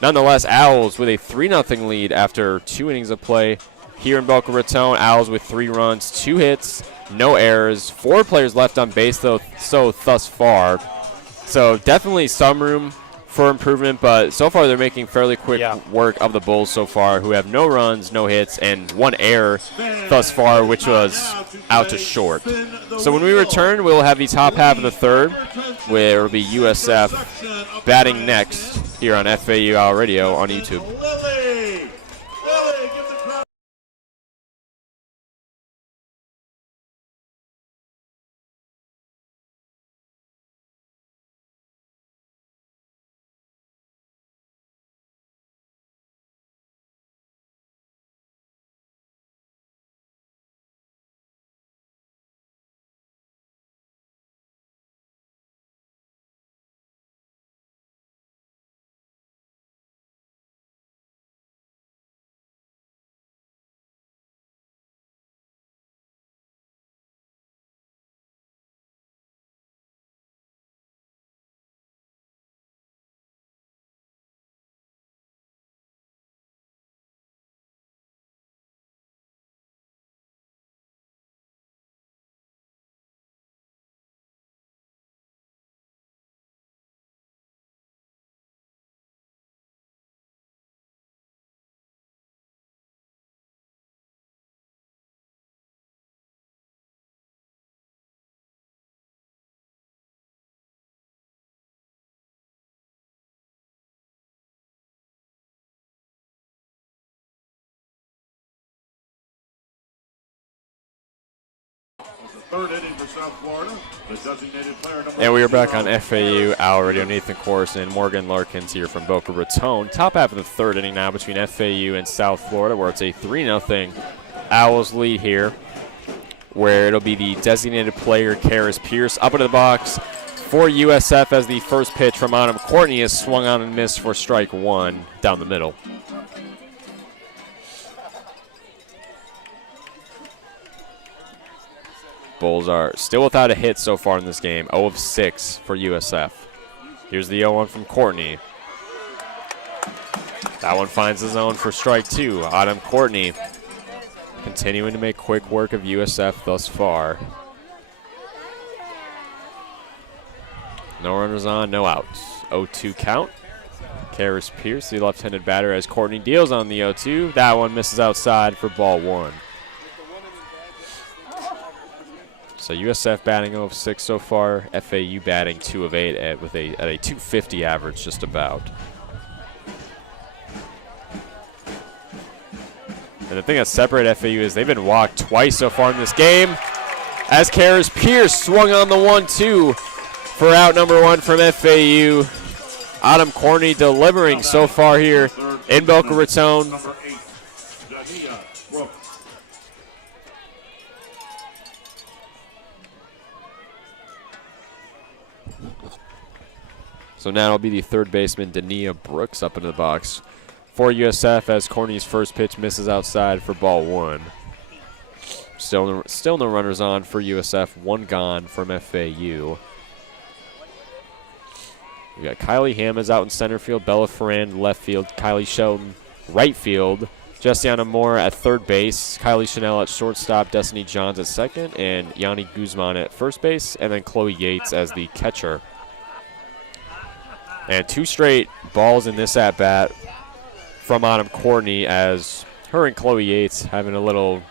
nonetheless, Owls with a 3-0 lead after 2 innings of play here in Boca Raton. Owls with 3 runs, 2 hits, no errors, 4 players left on base though, so thus far. So definitely some room for improvement, but so far they're making fairly quick work of the Bulls so far, who have no runs, no hits, and 1 error thus far, which was out to short. So when we return, we'll have the top half of the third, where it'll be USF batting next here on FAU Owl Radio on YouTube. And we are back on FAU Owl Radio. Nathan Korst and Morgan Larkins here from Boca Raton. Top half of the third inning now between FAU and South Florida, where it's a 3-0 Owls lead here, where it'll be the designated player, Karis Pierce, up into the box for USF as the first pitch from Autumn Courtney is swung on and missed for strike 1 down the middle. Bulls are still without a hit so far in this game, 0 of 6 for USF. Here's the 0-1 from Courtney. That one finds the zone for strike 2. Autumn Courtney continuing to make quick work of USF thus far. No runners on, no outs. 0-2 count. Karis Pierce, the left-handed batter, as Courtney deals on the 0-2. That one misses outside for ball 1. So USF batting 0 of 6 so far. FAU batting 2 of 8 at a 250 average just about. And the thing that separates FAU is they've been walked twice so far in this game. As Karis Pierce swung on the 1-2 for out number 1 from FAU. Autumn Courtney delivering so far here in Boca Raton. So now it'll be the third baseman, Dania Brooks, up into the box for USF as Courtney's first pitch misses outside for ball 1. Still no runners on for USF. 1 gone from FAU. We got Kylie Hammonds out in center field. Bella Ferrand left field. Kylie Shelton right field. Jessiana Moore at third base. Kylie Chanel at shortstop. Destiny Johns at second. And Yanni Guzman at first base. And then Chloe Yates as the catcher. And 2 straight balls in this at-bat from Autumn Courtney, as her and Chloe Yates having a little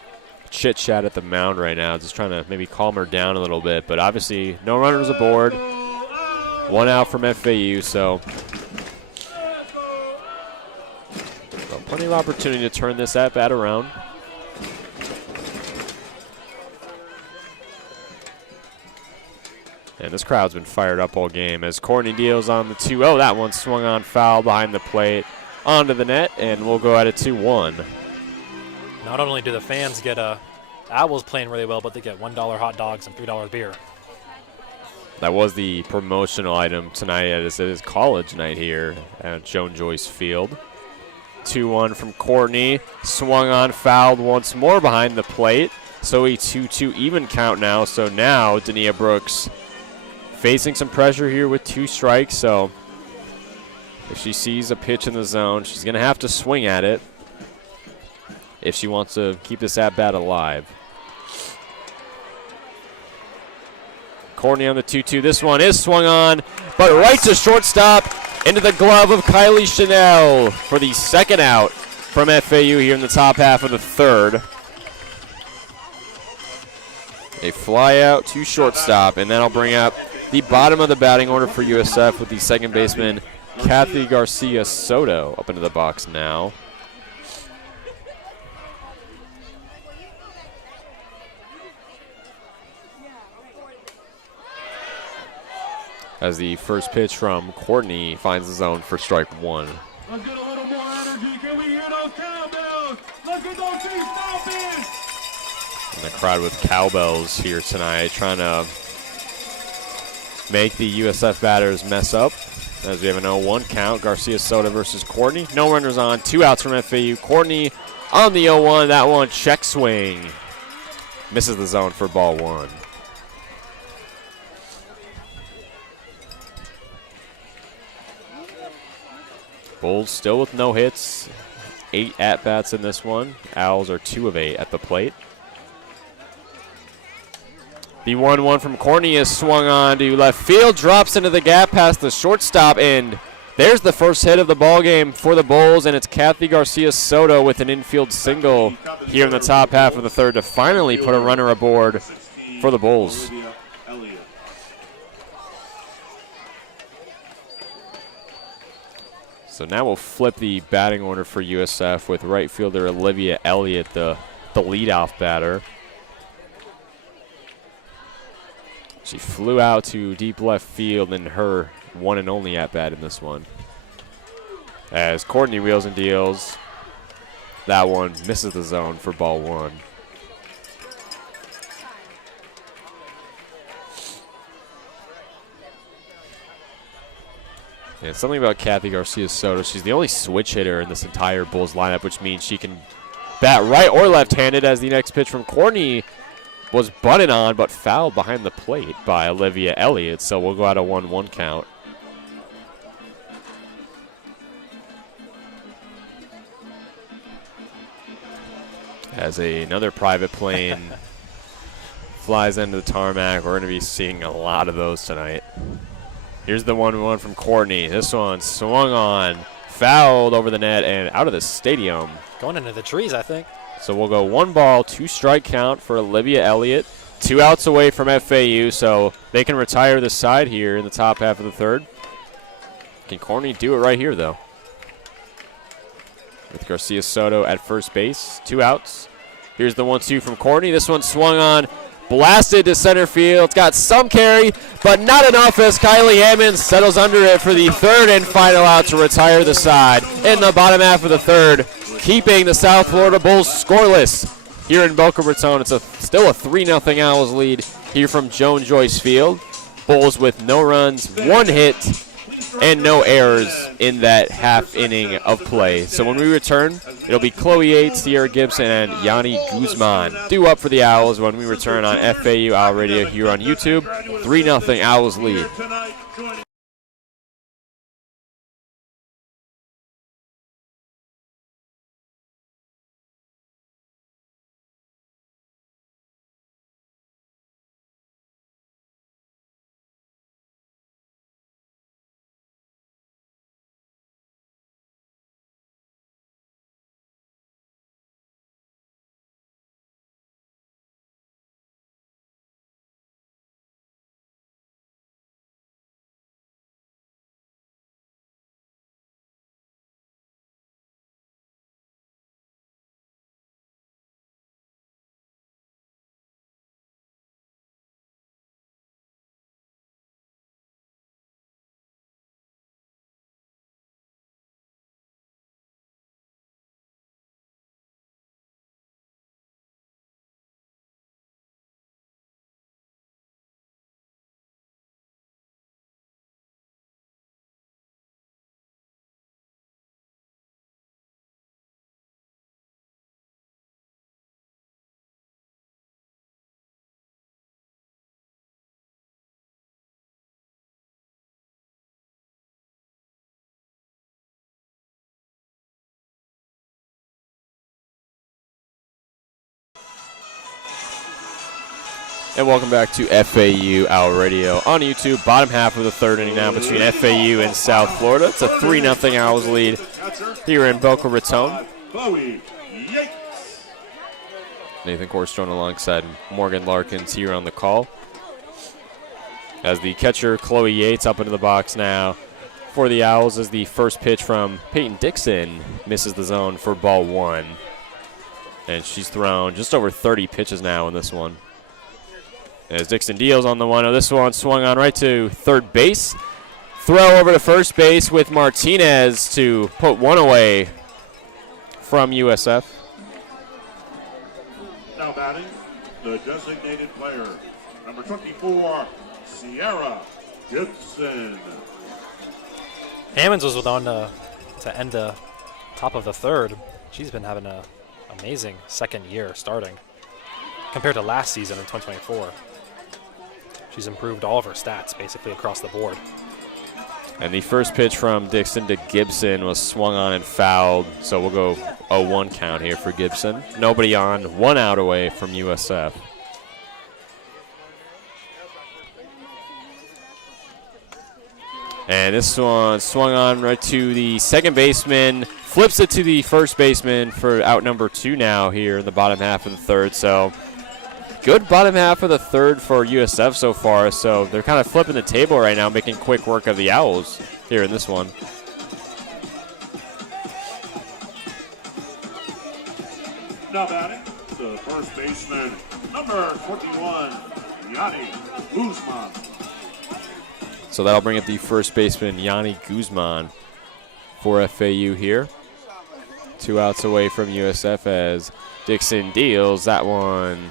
chit-chat at the mound right now, just trying to maybe calm her down a little bit. But obviously no runners aboard. 1 out from FAU, so plenty of opportunity to turn this at-bat around. And this crowd's been fired up all game as Courtney deals on the 2-0. That one swung on foul behind the plate onto the net, and we'll go at it 2-1. Not only do the fans get Owls playing really well, but they get $1 hot dogs and $3 beer. That was the promotional item tonight, as it is college night here at Joan Joyce Field. 2-1 from Courtney. Swung on, fouled once more behind the plate. So a 2-2 even count now. So now Dania Brooks facing some pressure here with 2 strikes. So if she sees a pitch in the zone, she's going to have to swing at it if she wants to keep this at-bat alive. Courtney on the 2-2. This one is swung on, but right to shortstop into the glove of Kylie Chanel for the 2nd out from FAU here in the top half of the 3rd. A fly out to shortstop, and that'll bring up the bottom of the batting order for USF with the second baseman, Kathy Garcia Soto, up into the box now. As the first pitch from Courtney finds the zone for strike 1. Let's get a little more energy. Can we hear those cowbells? Let's get those feet stomping. And the crowd with cowbells here tonight, trying to make the USF batters mess up. As we have an 0-1 count, Garcia Soto versus Courtney. No runners on, 2 outs from FAU. Courtney on the 0-1. That one check swing. Misses the zone for ball 1. Bulls still with no hits. 8 at-bats in this one. Owls are 2 of 8 at the plate. The 1-1 from Courtney is swung on to left field. Drops into the gap past the shortstop, and there's the first hit of the ball game for the Bulls, and it's Kathy Garcia Soto with an infield single here in the top half of the 3rd to finally put a runner aboard for the Bulls. So now we'll flip the batting order for USF with right fielder Olivia Elliott, the leadoff batter. She flew out to deep left field in her one and only at-bat in this one. As Courtney wheels and deals, that one misses the zone for ball 1. And something about Kathy Garcia Soto, she's the only switch hitter in this entire Bulls lineup, which means she can bat right or left-handed, as the next pitch from Courtney was bunted on but fouled behind the plate by Olivia Elliott. So we'll go out a 1-1 count. As another private plane flies into the tarmac. We're going to be seeing a lot of those tonight. Here's the 1-1 from Courtney. This one swung on, fouled over the net, and out of the stadium. Going into the trees, I think. So we'll go 1 ball, 2 strike count for Olivia Elliott. 2 outs away from FAU, so they can retire the side here in the top half of the 3rd. Can Courtney do it right here, though? With Garcia Soto at first base, 2 outs. Here's the 1-2 from Courtney. This one swung on, blasted to center field. It's got some carry, but not enough, as Kylie Hammond settles under it for the 3rd and final out to retire the side in the bottom half of the 3rd, keeping the South Florida Bulls scoreless here in Boca Raton. It's still a 3-0 Owls lead here from Joan Joyce Field. Bulls with no runs, 1 hit, and no errors in that half inning of play. So when we return, it'll be Chloe Yates, Sierra Gibson, and Yanni Guzman due up for the Owls when we return on FAU Owl Radio here on YouTube. 3-0 Owls lead. And welcome back to FAU Owl Radio on YouTube. Bottom half of the third inning now between FAU and South Florida. It's a 3-0 Owls lead here in Boca Raton. Nathan Korst joined alongside Morgan Larkins here on the call. As the catcher, Chloe Yates, up into the box now for the Owls as the first pitch from Peyton Dixon misses the zone for ball one. And she's thrown just over 30 pitches now in this one. As Dixon deals on the 1-0, this one swung on right to third base. Throw over to first base with Martinez to put one away from USF. Now batting, the designated player, number 24, Sierra Gibson. Hammonds was on to end the top of the third. She's been having an amazing second year starting compared to last season in 2024. She's improved all of her stats basically across the board. And the first pitch from Dixon to Gibson was swung on and fouled, so we'll go 0-1 count here for Gibson. Nobody on, 1 out away from USF. And this one swung on right to the second baseman, flips it to the first baseman for out number 2 now here in the bottom half of the third. So good bottom half of the third for USF so far, so they're kind of flipping the table right now, making quick work of the Owls here in this one. Now batting, the first baseman, number 21, Yanni Guzman. So that'll bring up the first baseman, Yanni Guzman, for FAU here. 2 outs away from USF as Dixon deals that one.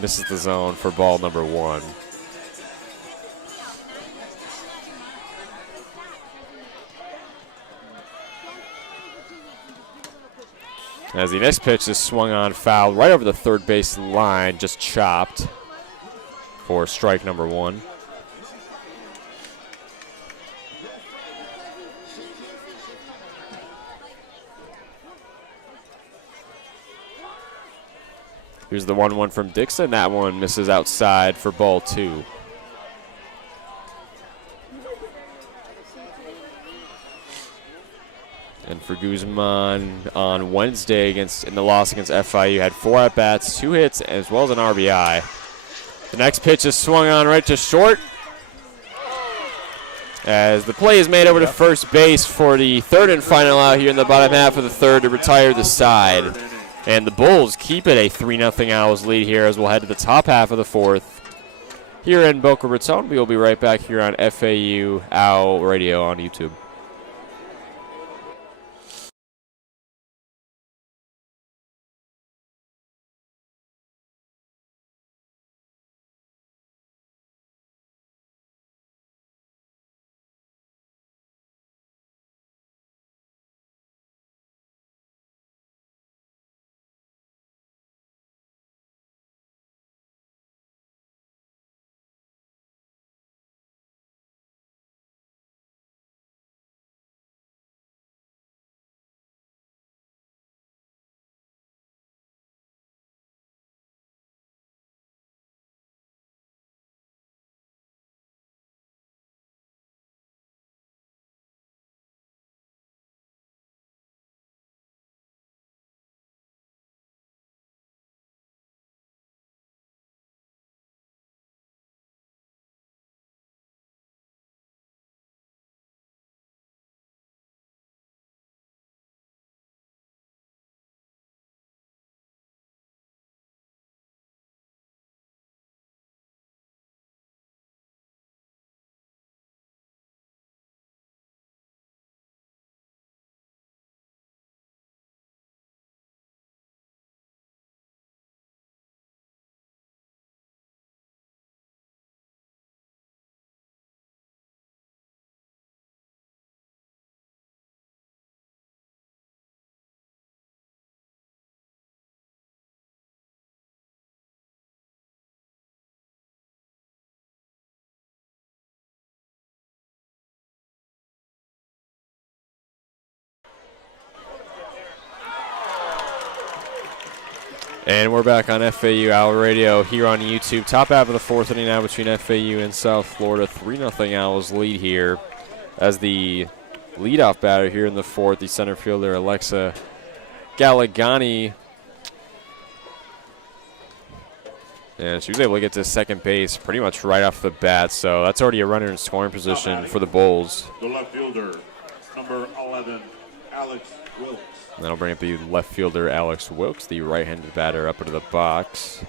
Misses the zone for ball number 1. As the next pitch is swung on, fouled right over the third base line, just chopped for strike number 1. Here's the 1-1 from Dixon. That one misses outside for ball 2. And for Guzman on Wednesday in the loss against FIU, had 4 at-bats, 2 hits, as well as an RBI. The next pitch is swung on right to short. As the play is made over to first base for the third and final out here in the bottom half of the third to retire the side. And the Bulls keep it a 3-0 Owls lead here as we'll head to the top half of the fourth. Here in Boca Raton, we will be right back here on FAU Owl Radio on YouTube. And we're back on FAU Owl Radio here on YouTube. Top half of the fourth inning now between FAU and South Florida. 3-0 Owls lead here as the leadoff batter here in the fourth, the center fielder Alexa Galagani. And she was able to get to second base pretty much right off the bat, so that's already a runner in scoring position for the Bulls. The left fielder, number 11, Alex Wilkes. And that'll bring up the left fielder Alex Wilkes, the right-handed batter, up into the box.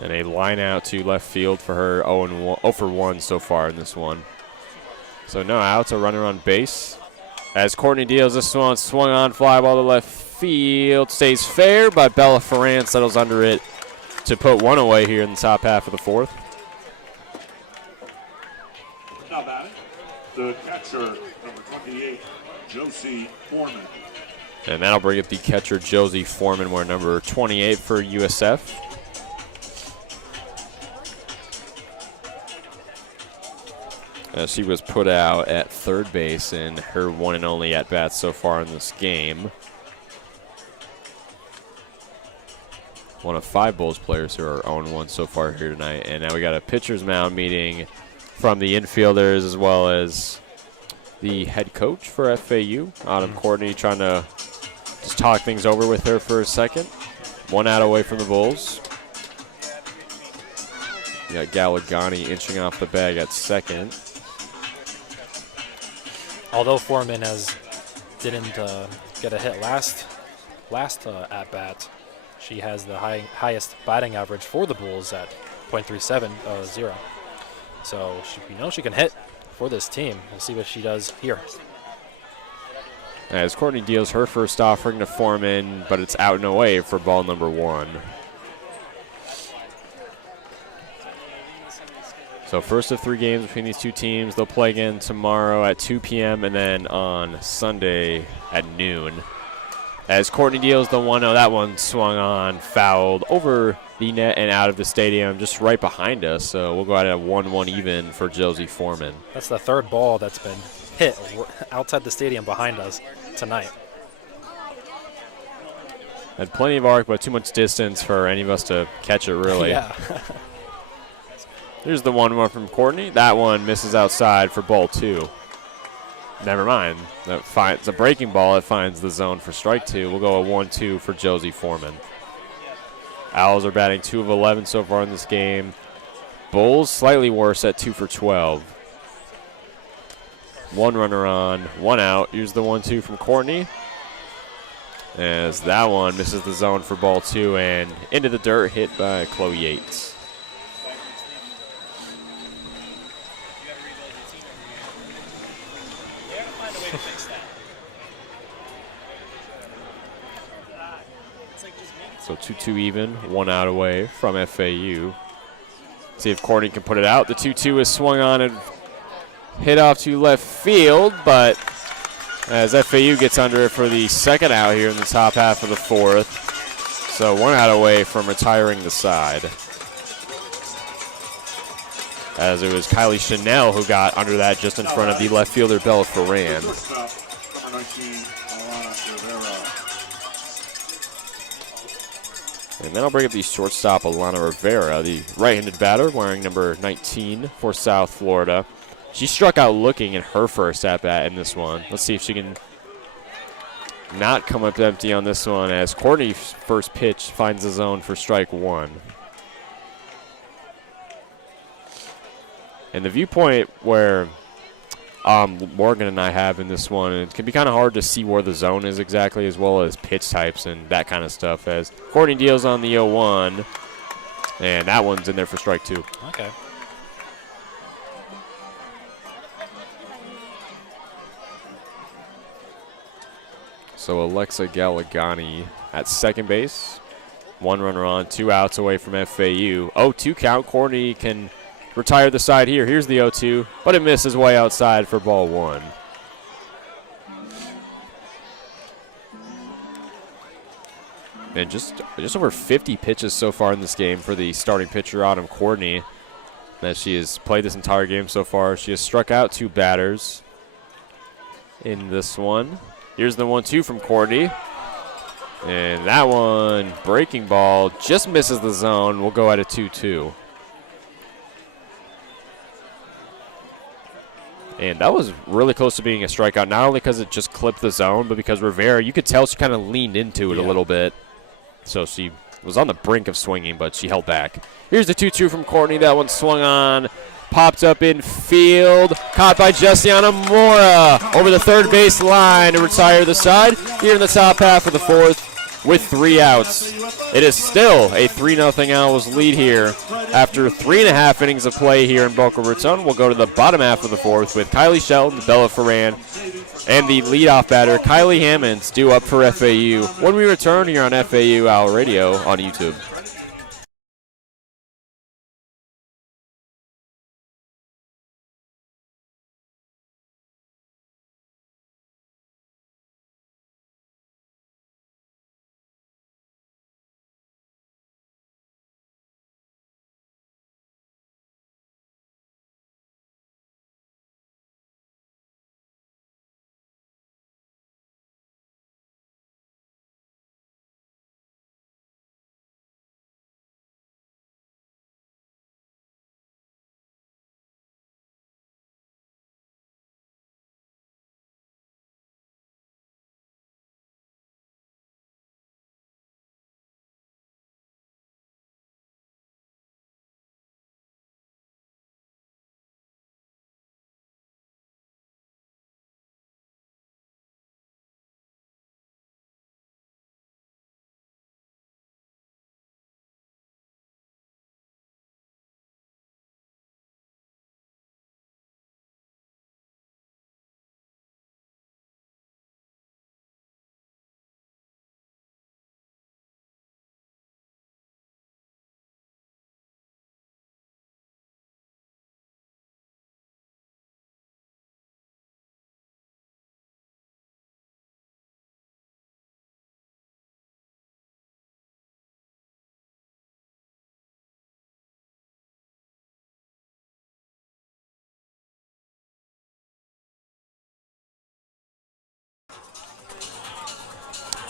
And a line out to left field for her 0 for 1 so far in this one. So no outs, a runner on base. As Courtney deals this one, swung on, fly ball to left field, stays fair, but Bella Ferran settles under it to put one away here in the top half of the fourth. Now batting, the catcher, number 28, Josie Foreman. And that'll bring up the catcher Josie Foreman, wearing number 28 for USF. She was put out at third base in her one and only at-bat so far in this game. One of 5 Bulls players who are 0-1 so far here tonight. And now we got a pitcher's mound meeting from the infielders as well as the head coach for FAU, Autumn Courtney, trying to just talk things over with her for a second. 1 out away from the Bulls. We got Galagani inching off the bag at second. Although Foreman didn't get a hit last at-bat, she has the highest batting average for the Bulls at .370. So she can hit for this team. We'll see what she does here. As Courtney deals her first offering to Foreman, but it's out and away for ball number 1. So first of 3 games between these two teams. They'll play again tomorrow at 2 p.m. and then on Sunday at noon. As Courtney deals the 1-0, that one swung on, fouled over the net and out of the stadium, just right behind us. So we'll go out at a 1-1 even for Josie Foreman. That's the third ball that's been hit outside the stadium behind us tonight. Had plenty of arc, but too much distance for any of us to catch it, really. Yeah. Here's the 1-1 from Courtney. That one misses outside for ball 2. Never mind. It's a breaking ball. It finds the zone for strike 2. We'll go a 1-2 for Josie Foreman. Owls are batting 2 of 11 so far in this game. Bulls slightly worse at 2 for 12. 1 runner on, 1 out. Here's the 1-2 from Courtney. As that one misses the zone for ball 2 and into the dirt, hit by Chloe Yates. So 2-2 even, 1 out away from FAU. See if Courtney can put it out. The 2-2 is swung on and hit off to left field, but as FAU gets under it for the second out here in the top half of the fourth. So 1 out away from retiring the side. As it was Kylie Chanel who got under that just in front of the left fielder Bella Ferran. Number 19, Alana Rivera. And then I'll bring up the shortstop, Alana Rivera, the right-handed batter, wearing number 19 for South Florida. She struck out looking in her first at-bat in this one. Let's see if she can not come up empty on this one as Courtney's first pitch finds the zone for strike 1. And the viewpoint where Morgan and I have in this one, it can be kind of hard to see where the zone is exactly, as well as pitch types and that kind of stuff, as Courtney deals on the 0-1, and that one's in there for strike 2. Okay. So Alexa Galagani at second base. 1 runner on, 2 outs away from FAU. 0-2 count. Courtney can retire the side here. Here's the 0-2, but it misses way outside for ball 1. And just over 50 pitches so far in this game for the starting pitcher, Autumn Courtney. That she has played this entire game so far. She has struck out 2 batters in this one. Here's the 1-2 from Courtney. And that one, breaking ball, just misses the zone. We'll go at a 2-2. And that was really close to being a strikeout, not only because it just clipped the zone, but because Rivera, you could tell she kind of leaned into it a little bit. So she was on the brink of swinging, but she held back. Here's the 2-2 from Courtney. That one swung on, popped up in field, caught by Jessiana Mora over the third base line to retire the side here in the top half of the fourth with 3 outs. It is still a 3-0 Owls lead here after 3.5 innings of play here in Boca Raton. We'll go to the bottom half of the fourth with Kylie Shelton, Bella Ferran, and the leadoff batter, Kylie Hammonds, due up for FAU when we return here on FAU Owl Radio on YouTube.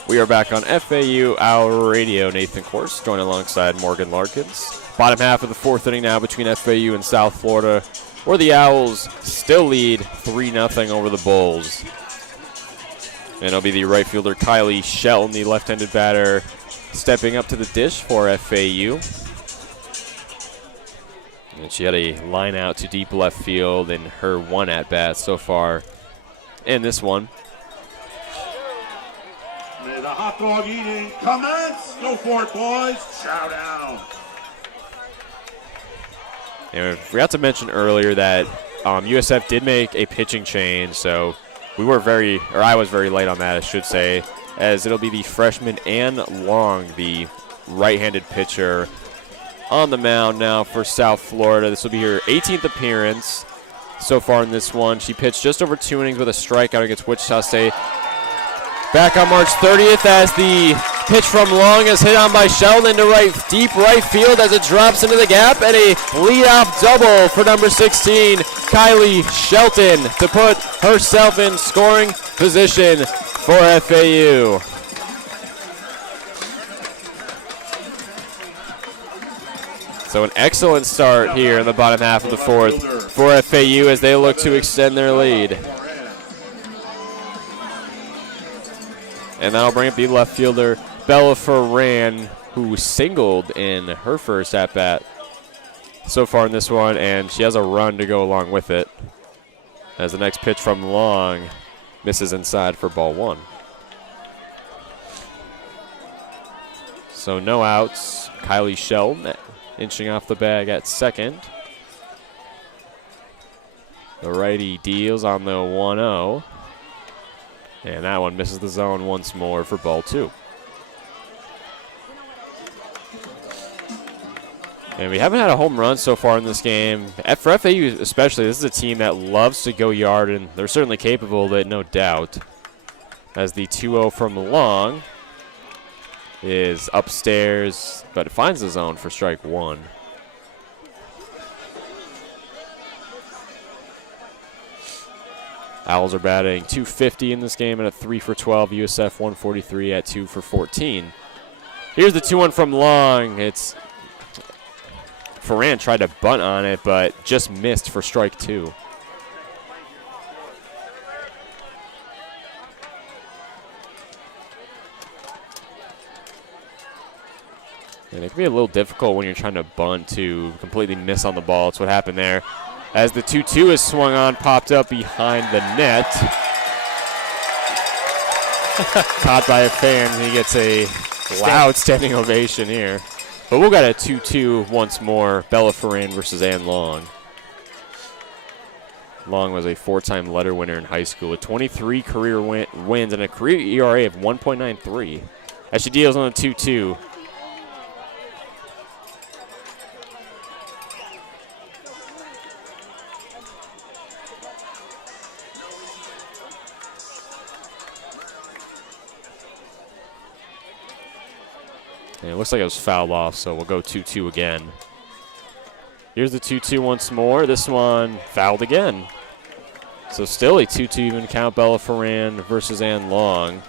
We are back on FAU Owl Radio. Nathan Korst joined alongside Morgan Larkins. Bottom half of the fourth inning now between FAU and South Florida, where the Owls still lead 3-0 over the Bulls. And it'll be the right fielder Kylie Shelton, the left-handed batter, stepping up to the dish for FAU. And she had a line out to deep left field in her one at-bat so far in this one. May the hot dog eating commence. Go for it, boys. Chow down. And we forgot to mention earlier that USF did make a pitching change, so I was very late on that, I should say, as it'll be the freshman Ann Long, the right-handed pitcher, on the mound now for South Florida. This will be her 18th appearance so far in this one. She pitched just over 2 innings with a strikeout against Wichita State back on March 30th as the pitch from Long is hit on by Sheldon to deep right field as it drops into the gap, and a leadoff double for number 16, Kylie Shelton, to put herself in scoring position for FAU. So an excellent start here in the bottom half of the fourth for FAU as they look to extend their lead. And that'll bring up the left fielder, Bella Ferran, who singled in her first at-bat so far in this one, and she has a run to go along with it as the next pitch from Long misses inside for ball 1. So no outs. Kylie Shelton inching off the bag at second. The righty deals on the 1-0. And that one misses the zone once more for ball 2. And we haven't had a home run so far in this game. For FAU especially, this is a team that loves to go yard, and they're certainly capable of it, no doubt. As the 2-0 from Long is upstairs, but it finds the zone for strike 1. Owls are batting .250 in this game and at 3 for 12. USF 143 at 2 for 14. Here's the 2-1 from Long. It's Ferrand tried to bunt on it, but just missed for strike 2. And it can be a little difficult when you're trying to bunt to completely miss on the ball. That's what happened there. As the 2-2 is swung on, popped up behind the net. Caught by a fan. He gets a loud standing ovation here. But we'll get a 2-2 once more. Bella Ferrand versus Ann Long. Long was a 4-time letter winner in high school with 23 career wins and a career ERA of 1.93. As she deals on a 2-2. And it looks like it was fouled off, so we'll go 2-2 again. Here's the 2-2 once more. This one fouled again. So still a 2-2 even count. Bella Ferrand versus Ann Long.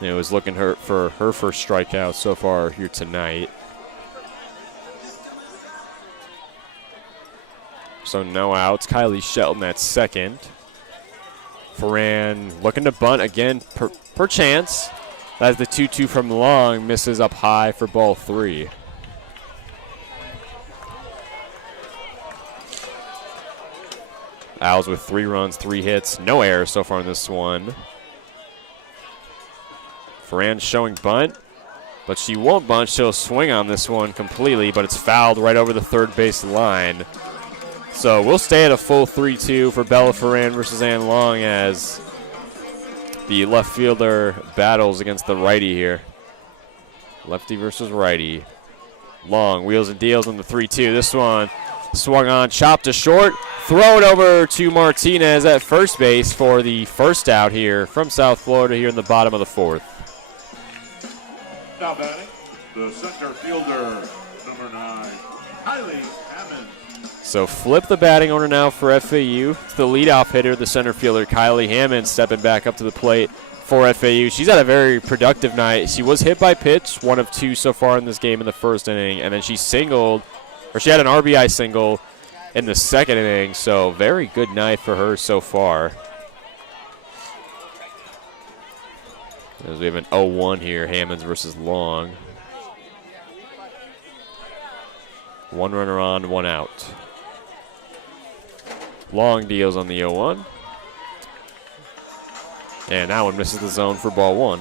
And it was looking for her first strikeout so far here tonight. So no outs. Kylie Shelton at second. Ferrand looking to bunt again per chance. As the 2-2 from Long misses up high for ball 3. Owls with 3 runs, 3 hits, no errors so far in this one. Ferrand showing bunt, but she won't bunt. She'll swing on this one completely, but it's fouled right over the third base line. So we'll stay at a full 3-2 for Bella Ferrand versus Ann Long as the left fielder battles against the righty here. Lefty versus righty. Long wheels and deals on the 3-2. This one swung on, chopped to short. Throw it over to Martinez at first base for the first out here from South Florida here in the bottom of the 4th. Now batting, the center fielder, number 9, Kylie Hammond. So flip the batting order now for FAU. It's the leadoff hitter, the center fielder, Kylie Hammond, stepping back up to the plate for FAU. She's had a very productive night. She was hit by pitch, 1 of 2 so far in this game in the first inning, and then she singled, or she had an RBI single in the second inning, so very good night for her so far. As we have an 0-1 here, Hammonds versus Long. 1 runner on, 1 out. Long deals on the 0-1. And that one misses the zone for ball 1.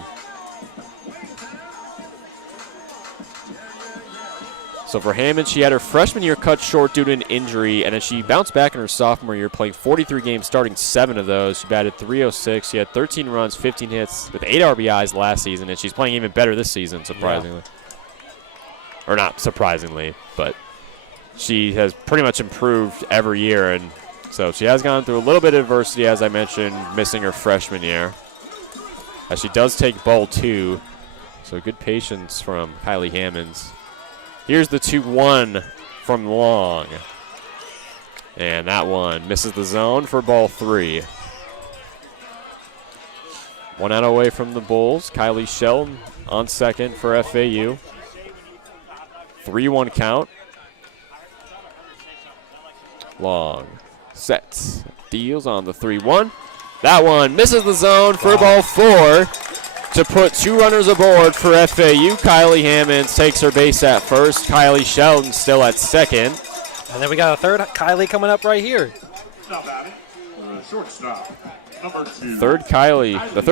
So for Hammond, she had her freshman year cut short due to an injury, and then she bounced back in her sophomore year, playing 43 games, starting 7 of those. She batted .306. She had 13 runs, 15 hits, with 8 RBIs last season, and she's playing even better this season, surprisingly. Yeah. Or not surprisingly, but she has pretty much improved every year, and so she has gone through a little bit of adversity, as I mentioned, missing her freshman year. As she does take ball 2, so good patience from Kylie Hammonds. Here's the 2-1 from Long. And that one misses the zone for ball 3. 1 out away from the Bulls. Kylie Shelton on second for FAU. 3-1 count. Long sets, deals on the 3-1. That one misses the zone for ball 4. To put 2 runners aboard for FAU. Kylie Hammonds takes her base at first. Kylie Shelton still at second. And then we got a third Kylie coming up right here. Now batting, shortstop, number 2. The third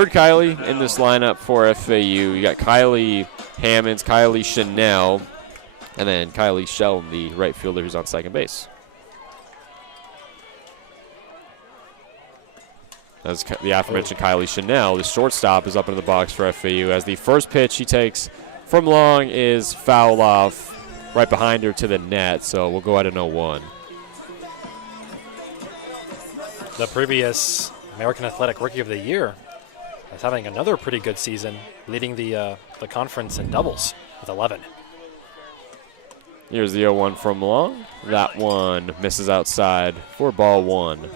Kylie in this lineup for FAU. You got Kylie Hammonds, Kylie Chanel, and then Kylie Shelton, the right fielder who's on second base. As the aforementioned Kylie Chanel, the shortstop, is up into the box for FAU as the first pitch he takes from Long is fouled off right behind her to the net, so we'll go at an 0-1. The previous American Athletic Rookie of the Year is having another pretty good season, leading the conference in doubles with 11. Here's the 0-1 from Long. That one misses outside for ball 1.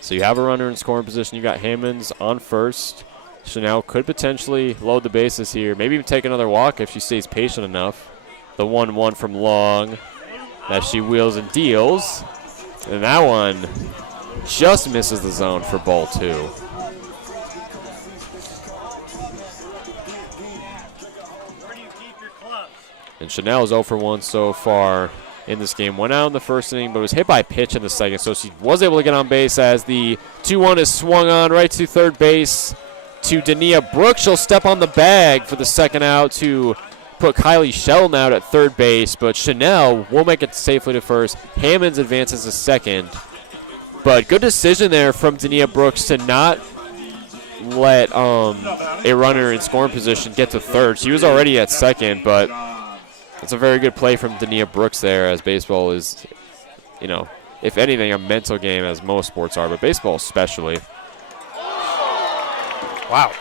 So you have a runner in scoring position. You got Hammonds on first. Chanel could potentially load the bases here. Maybe even take another walk if she stays patient enough. The 1-1 from Long that she wheels and deals. And that one just misses the zone for ball 2. And Chanel is 0 for 1 so far in this game. Went out in the first inning, but was hit by a pitch in the second, so she was able to get on base as the 2-1 is swung on right to third base to Dania Brooks. She'll step on the bag for the second out to put Kylie Sheldon out at third base, but Chanel will make it safely to first. Hammonds advances to second. But good decision there from Dania Brooks to not let a runner in scoring position get to third. She was already at second, but it's a very good play from Dania Brooks there, as baseball is, if anything, a mental game, as most sports are, but baseball especially. Wow.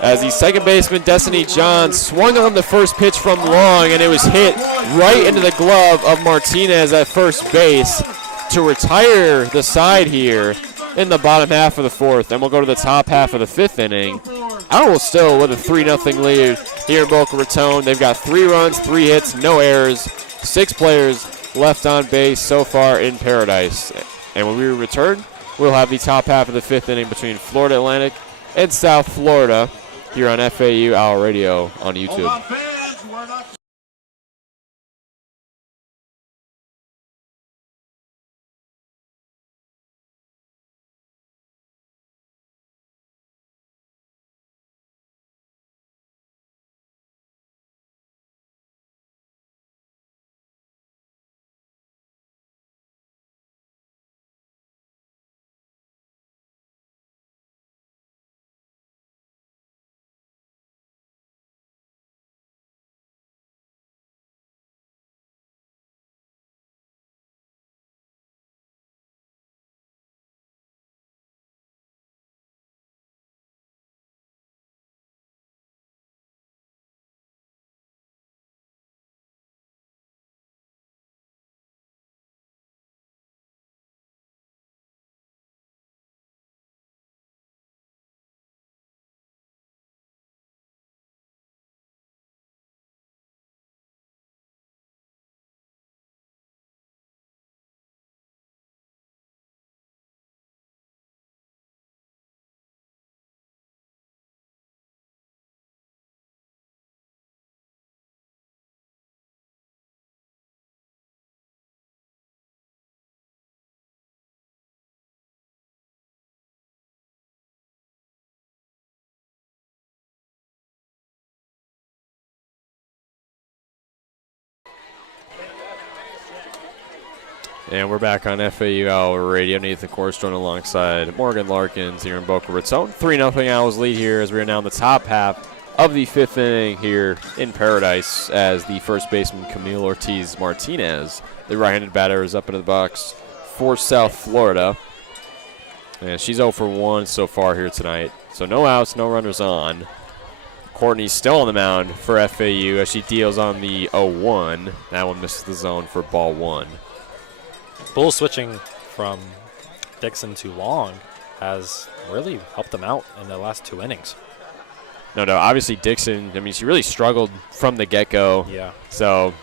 As the second baseman, Destiny John, swung on the first pitch from Long, and it was hit right into the glove of Martinez at first base to retire the side here in the bottom half of the fourth. And we'll go to the top half of the fifth inning. Owls still with a 3-0 lead here in Boca Raton. They've got 3 runs, 3 hits, no errors, 6 players left on base so far in Paradise. And when we return, we'll have the top half of the fifth inning between Florida Atlantic and South Florida here on FAU Owl Radio on YouTube. And we're back on FAU Owl Radio. Nathan Korst joined alongside Morgan Larkins here in Boca Raton. 3-0 Owls lead here as we are now in the top half of the fifth inning here in Paradise, as the first baseman Camille Ortiz Martinez, the right-handed batter, is up into the box for South Florida. And she's 0 for 1 so far here tonight. So no outs, no runners on. Courtney's still on the mound for FAU as she deals on the 0-1. That one misses the zone for ball 1. Bulls switching from Dixon to Long has really helped them out in the last 2 innings. No, obviously Dixon, she really struggled from the get-go. Yeah. So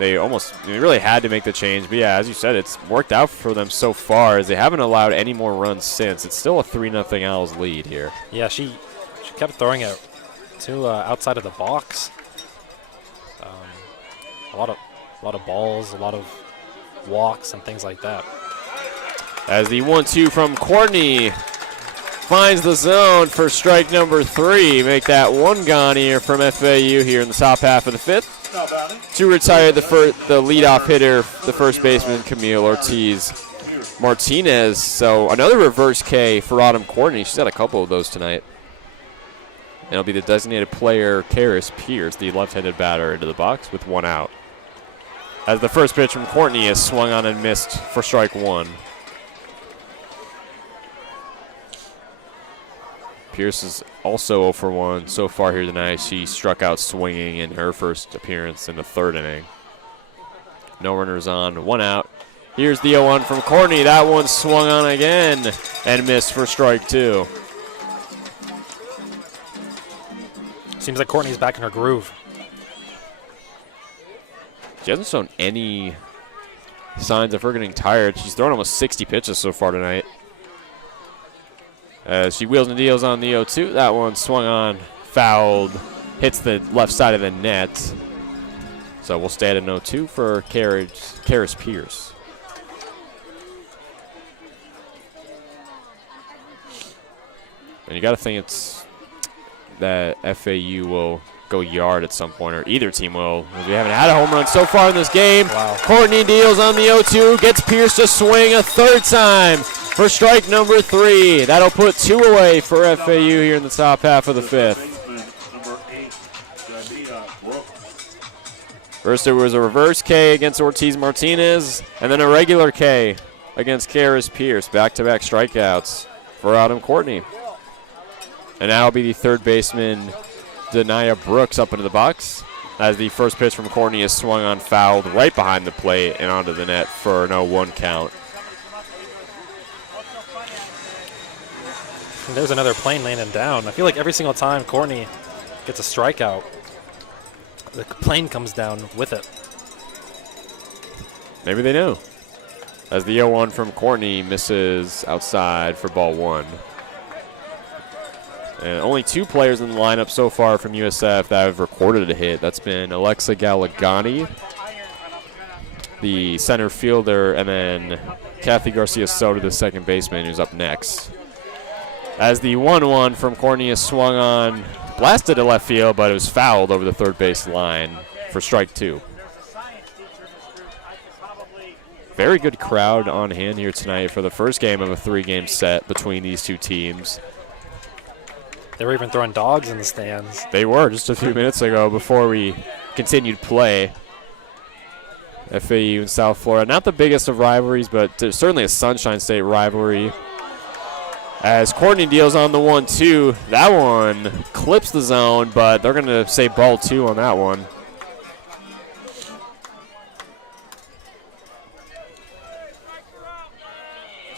they really had to make the change. But, yeah, as you said, it's worked out for them so far, as they haven't allowed any more runs since. It's still a 3-0 Owls lead here. Yeah, she kept throwing it to outside of the box. A lot of balls, a lot of walks and things like that. As the 1-2 from Courtney finds the zone for strike number 3. Make that one gone here from FAU here in the top half of the fifth. To retire the leadoff hitter, the first baseman, Camille Ortiz Martinez. So another reverse K for Autumn Courtney. She's had a couple of those tonight. And it'll be the designated player, Karis Pierce, the left-handed batter, into the box with 1 out. As the first pitch from Courtney is swung on and missed for strike 1. Pierce is also 0 for 1 so far here tonight. She struck out swinging in her first appearance in the 3rd inning. No runners on, 1 out Here's the 0-1 from Courtney. That one swung on again and missed for strike 2. Seems like Courtney's back in her groove. She hasn't shown any signs of her getting tired. She's thrown almost 60 pitches so far tonight. As she wheels and deals on the 0-2. That one swung on, fouled, hits the left side of the net. So we'll stay at an 0-2 for Karis Pierce. And you got to think it's that FAU will go yard at some point, or either team will. We haven't had a home run so far in this game. Wow. Courtney deals on the 0-2, gets Pierce to swing a third time for strike number 3. That'll put 2 away for FAU here in the top half of the 5th. First there was a reverse K against Ortiz Martinez, and then a regular K against Karis Pierce. Back-to-back strikeouts for Autumn Courtney. And now will be the third baseman, Denia Brooks, up into the box, as the first pitch from Courtney is swung on, fouled right behind the plate and onto the net for an 0-1 count. And there's another plane landing down. I feel like every single time Courtney gets a strikeout, the plane comes down with it. Maybe they knew. As the 0-1 from Courtney misses outside for ball 1. And only 2 players in the lineup so far from USF that have recorded a hit. That's been Alexa Galagani, the center fielder, and then Kathy Garcia-Soto, the second baseman, who's up next. As the 1-1 from Courtney is swung on, blasted to left field, but it was fouled over the third base line for strike 2. Very good crowd on hand here tonight for the first game of a 3-game set between these two teams. They were even throwing dogs in the stands. They were just a few minutes ago before we continued play. FAU and South Florida, not the biggest of rivalries, but certainly a Sunshine State rivalry. As Courtney deals on the 1-2, that one clips the zone, but they're going to say ball 2 on that one.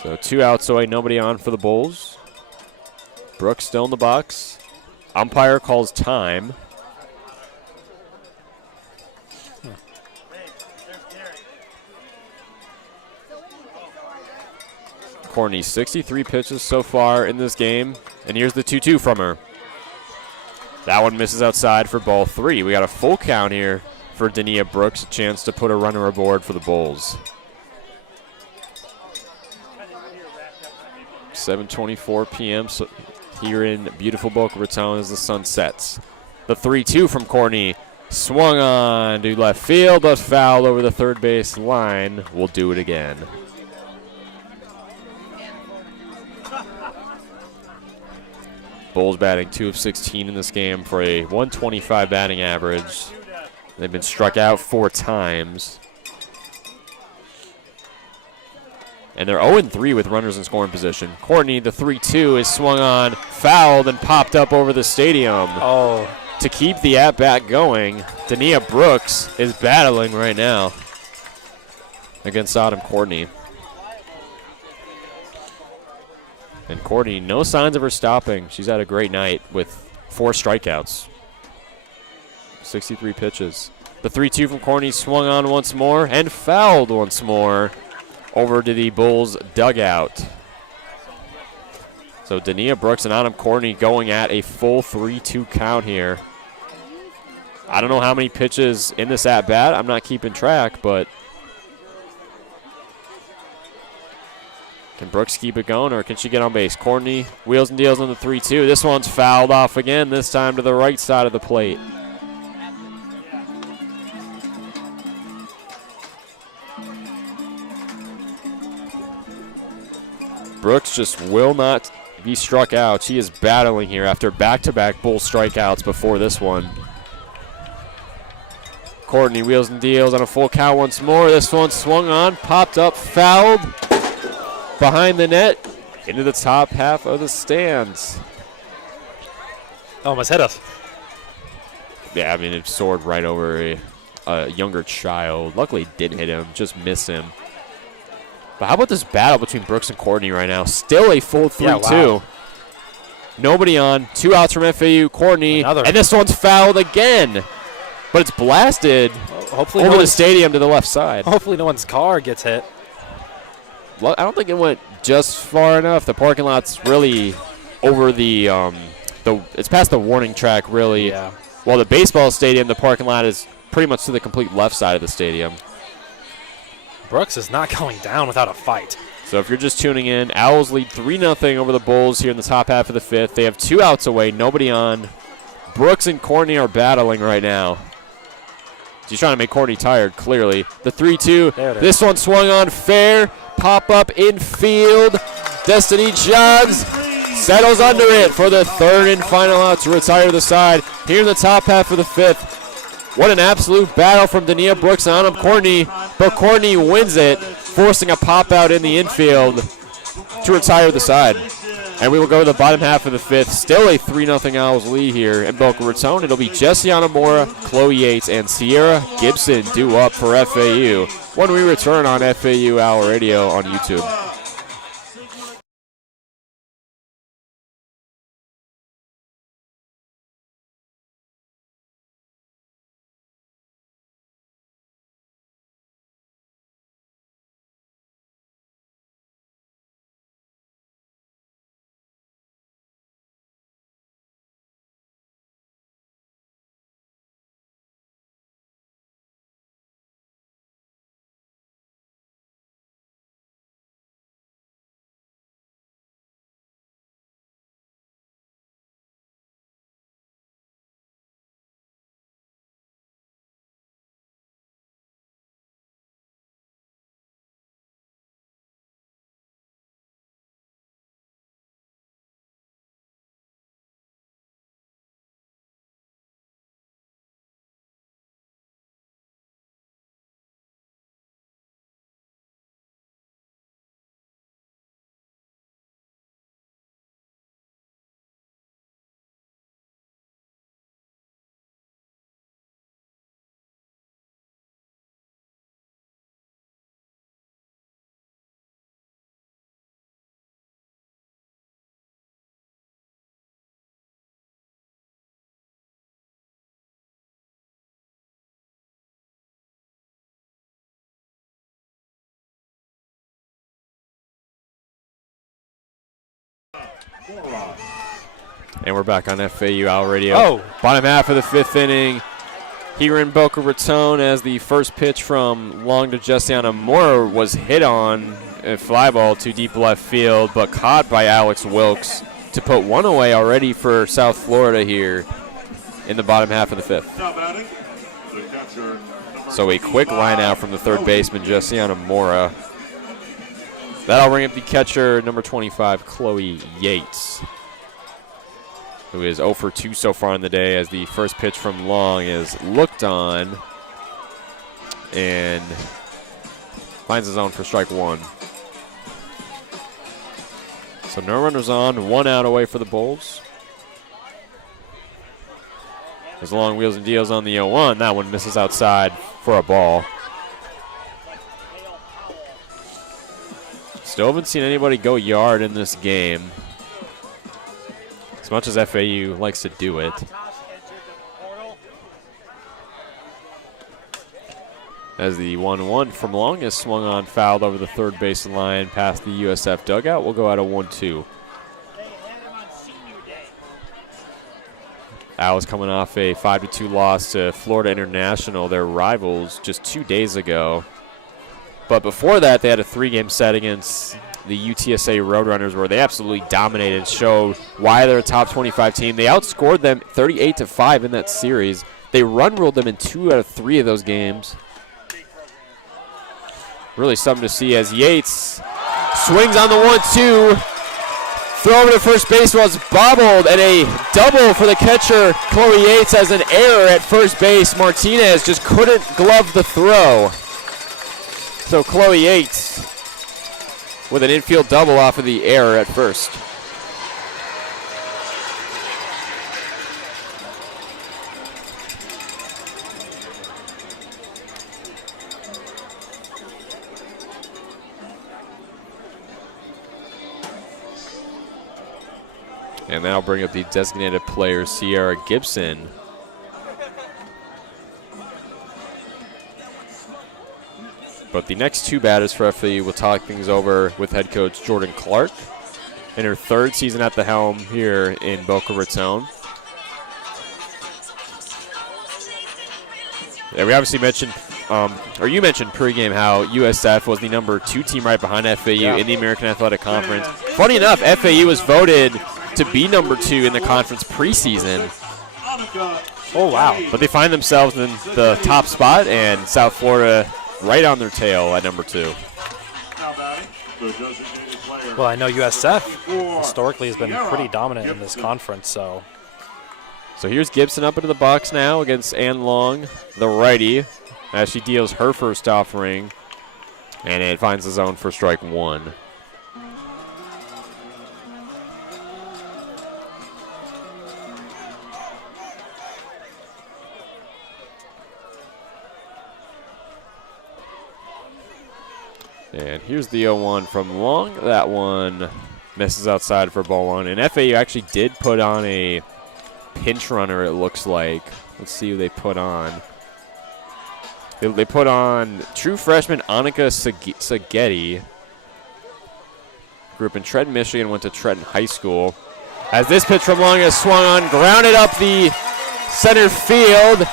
So 2 outs away, nobody on for the Bulls. Brooks still in the box. Umpire calls time. Courtney, 63 pitches so far in this game. And here's the 2-2 from her. That one misses outside for ball 3. We got a full count here for Denia Brooks, a chance to put a runner aboard for the Bulls. 7:24 p.m. So here in beautiful Boca Raton as the sun sets. The 3-2 from Courtney, swung on to left field, but fouled over the third base line. We'll do it again. Bulls batting 2 of 16 in this game for a 125 batting average. They've been struck out 4 times. And they're 0-3 with runners in scoring position. Courtney, the 3-2, is swung on, fouled, and popped up over the stadium. Oh. To keep the at-bat going, Denia Brooks is battling right now against Autumn Courtney. And Courtney, no signs of her stopping. She's had a great night with 4 strikeouts. 63 pitches. The 3-2 from Courtney swung on once more and fouled once more over to the Bulls dugout. So Denia Brooks and Autumn Courtney going at a full 3-2 count here. I don't know how many pitches in this at-bat. I'm not keeping track, but can Brooks keep it going, or can she get on base? Courtney wheels and deals on the 3-2. This one's fouled off again, this time to the right side of the plate. Brooks just will not be struck out. She is battling here after back-to-back Bull strikeouts before this one. Courtney wheels and deals on a full count once more. This one swung on, popped up, fouled behind the net into the top half of the stands. Almost hit us. Yeah, I mean, it soared right over a younger child. Luckily, it didn't hit him, just missed him. But how about this battle between Brooks and Courtney right now? Still a full 3-2. Yeah, wow. Nobody on. 2 outs from FAU. Courtney. Another. And this one's fouled again. But it's blasted Hopefully over the stadium to the left side. Hopefully no one's car gets hit. I don't think it went just far enough. The parking lot's really over the it's past the warning track, really. Yeah. While the baseball stadium, the parking lot is pretty much to the complete left side of the stadium. Brooks is not going down without a fight. So if you're just tuning in, Owls lead 3-0 over the Bulls here in the top half of the 5th. They have 2 outs away, nobody on. Brooks and Courtney are battling right now. He's trying to make Courtney tired, clearly. The 3-2. This one swung on fair. Pop up infield. Destiny jogs. Settles under it for the 3rd and final out to retire the side here in the top half of the 5th. What an absolute battle from Dania Brooks on him, Courtney. But Courtney wins it, forcing a pop out in the infield to retire the side. And we will go to the bottom half of the 5th. Still a 3-0 Owls lead here in Boca Raton. It'll be Jessiana Mora, Chloe Yates, and Sierra Gibson due up for FAU when we return on FAU Owl Radio on YouTube. And we're back on FAU Owl Radio. Oh. Bottom half of the 5th inning here in Boca Raton as the first pitch from long to Jessiana Moore was hit on a fly ball to deep left field, but caught by Alex Wilkes to put one away already for South Florida here in the bottom half of the 5th. So a quick line out from the third baseman, Jessiana Mora. That'll bring up the catcher, number 25, Chloe Yates, who is 0 for 2 so far in the day as the first pitch from long is looked on and finds his own for strike 1. So no runners on, 1 out away for the Bulls. There's a long wheels and deals on the 0-1. That one misses outside for a ball. Still haven't seen anybody go yard in this game, as much as FAU likes to do it. As the 1-1 from long is swung on, fouled over the third baseline line past the USF dugout. We'll go out of 1-2. Owls coming off a 5-2 loss to Florida International, their rivals, just 2 days ago. But before that, they had a 3-game set against the UTSA Roadrunners where they absolutely dominated and showed why they're a top 25 team. They outscored them 38-5 in that series. They run-ruled them in 2 out of 3 of those games. Really something to see as Yates swings on the 1-2. Throw over to first base was bobbled, and a double for the catcher. Chloe Yates has an error at first base. Martinez just couldn't glove the throw. So Chloe Yates with an infield double off of the error at first. And that'll bring up the designated player, Sierra Gibson. But the next two batters for FAU will talk things over with head coach Jordan Clark in her third season at the helm here in Boca Raton. Yeah, we obviously mentioned, or you mentioned pregame how USF was the #2 team right behind FAU in the American Athletic Conference. Funny enough, FAU was voted to be #2 in the conference preseason. Oh, wow. But they find themselves in the top spot, and South Florida right on their tail at #2. Well, I know USF historically has been pretty dominant in this conference, so. So here's Gibson up into the box now against Ann Long, the righty, as she deals her first offering, and it finds the zone for strike one. And here's the 0-1 from Long. That one misses outside for ball one. And FAU actually did put on a pinch runner, it looks like. Let's see who they put on. They put on true freshman Annika Sagetti. Grew up in Trenton, Michigan, went to Trenton High School. As this pitch from Long is swung on, grounded up the center field.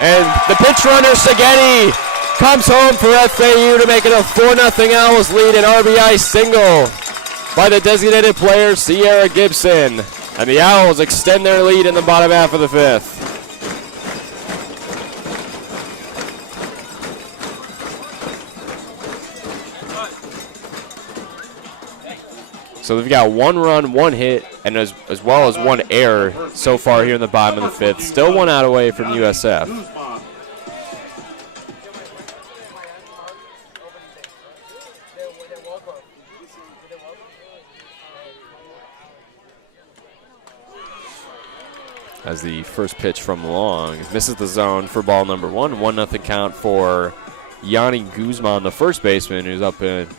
And the pinch runner, Sagetti, comes home for FAU to make it a 4-0 Owls lead, an RBI single by the designated player, Sierra Gibson. And the Owls extend their lead in the bottom half of the fifth. So they've got 1 run, 1 hit, and as well as 1 error so far here in the bottom of the fifth. Still 1 out away from USF. As the first pitch from Long misses the zone for ball number 1. 1-0 count for Yanni Guzman, the first baseman, who's up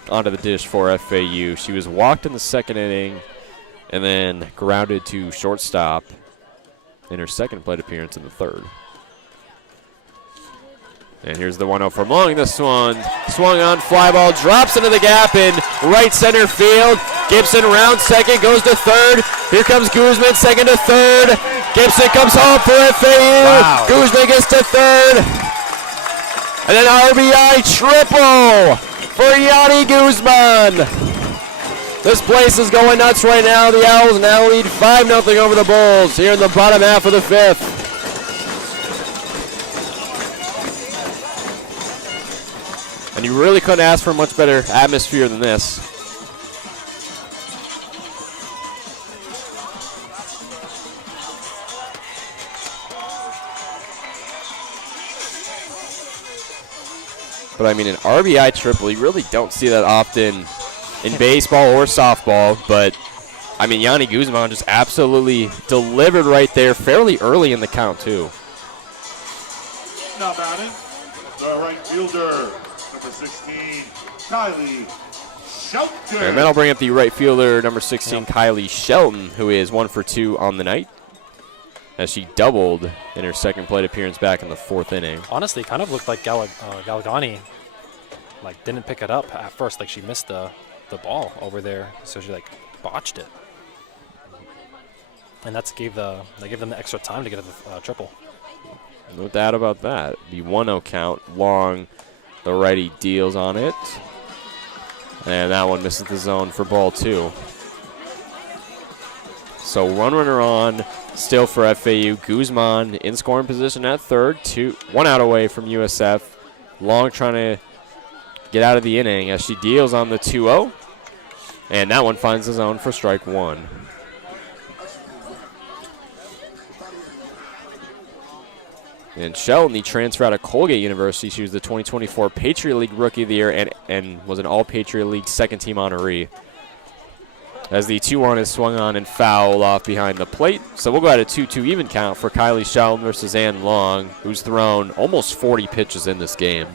onto the dish for FAU. She was walked in the second inning and then grounded to shortstop in her second plate appearance in the third. And here's the 1-0 from Long. This one swung on, fly ball, drops into the gap in right center field. Gibson rounds second, goes to third. Here comes Guzman, second to third. Gibson comes home for FAU. Wow. Guzman gets to third. And an RBI triple for Yanni Guzman. This place is going nuts right now. The Owls now lead 5-0 over the Bulls here in the bottom half of the fifth. And you really couldn't ask for a much better atmosphere than this. But I mean, an RBI triple, you really don't see that often in baseball or softball. But I mean, Yanni Guzman just absolutely delivered right there fairly early in the count, too. Now batting, the right fielder, number 16, Kylie Shelton. And that'll bring up the right fielder, number 16, Kylie Shelton, who is 1 for 2 on the night, as she doubled in her second plate appearance back in the 4th inning. Honestly, kind of looked like Galgani, like, didn't pick it up at first. Like, she missed the ball over there, so she, like, botched it. And they gave them the extra time to get a triple. No doubt about that. The 1-0 count. Long, the righty, deals on it. And that one misses the zone for ball 2. So 1 runner on, still for FAU. Guzman in scoring position at third. 1 out away from USF. Long trying to get out of the inning as she deals on the 2-0. And that one finds the zone for strike 1. And Shelton, the transfer out of Colgate University, she was the 2024 Patriot League Rookie of the Year and was an All-Patriot League second-team honoree. As the 2-1 is swung on and foul off behind the plate. So we'll go at a 2-2 even count for Kylie Shelton versus Ann Long, who's thrown almost 40 pitches in this game.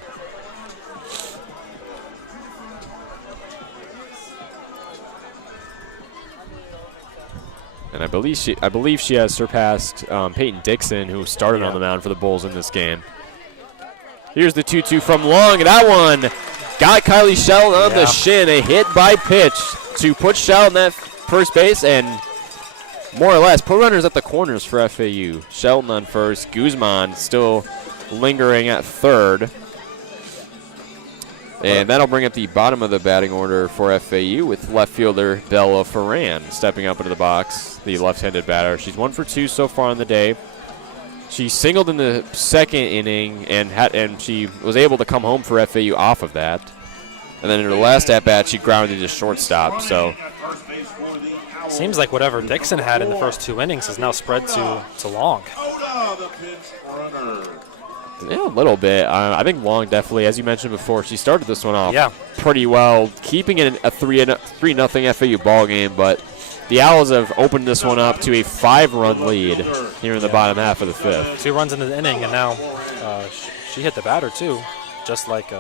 And I believe she has surpassed Peyton Dixon, who started on the mound for the Bulls in this game. Here's the 2-2 from Long. That one got Kylie Shelton on the shin. A hit by pitch to put Shelton at first base and more or less put runners at the corners for FAU. Shelton on first. Guzman still lingering at third. And that'll bring up the bottom of the batting order for FAU with left fielder Bella Ferran stepping up into the box, the left-handed batter. She's 1 for 2 so far on the day. She singled in the second inning and she was able to come home for FAU off of that. And then in her last at-bat, she grounded to shortstop. So seems like whatever Dixon had in the first 2 innings has now spread to Long. Yeah, a little bit. I think Long definitely, as you mentioned before, she started this one off pretty well, keeping it a 3-0 FAU ball game. But the Owls have opened this one up to a 5-run lead here in the bottom half of the 5th. 2 runs into the inning, and now she hit the batter too, just like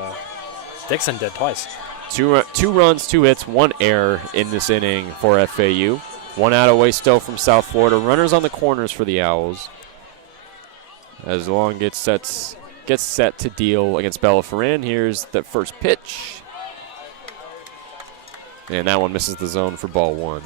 Dixon did twice. 2 runs, 2 hits, 1 error in this inning for FAU. 1 out away still from South Florida. Runners on the corners for the Owls. As Long gets set to deal against Bella Ferran. Here's the first pitch. And that one misses the zone for ball 1.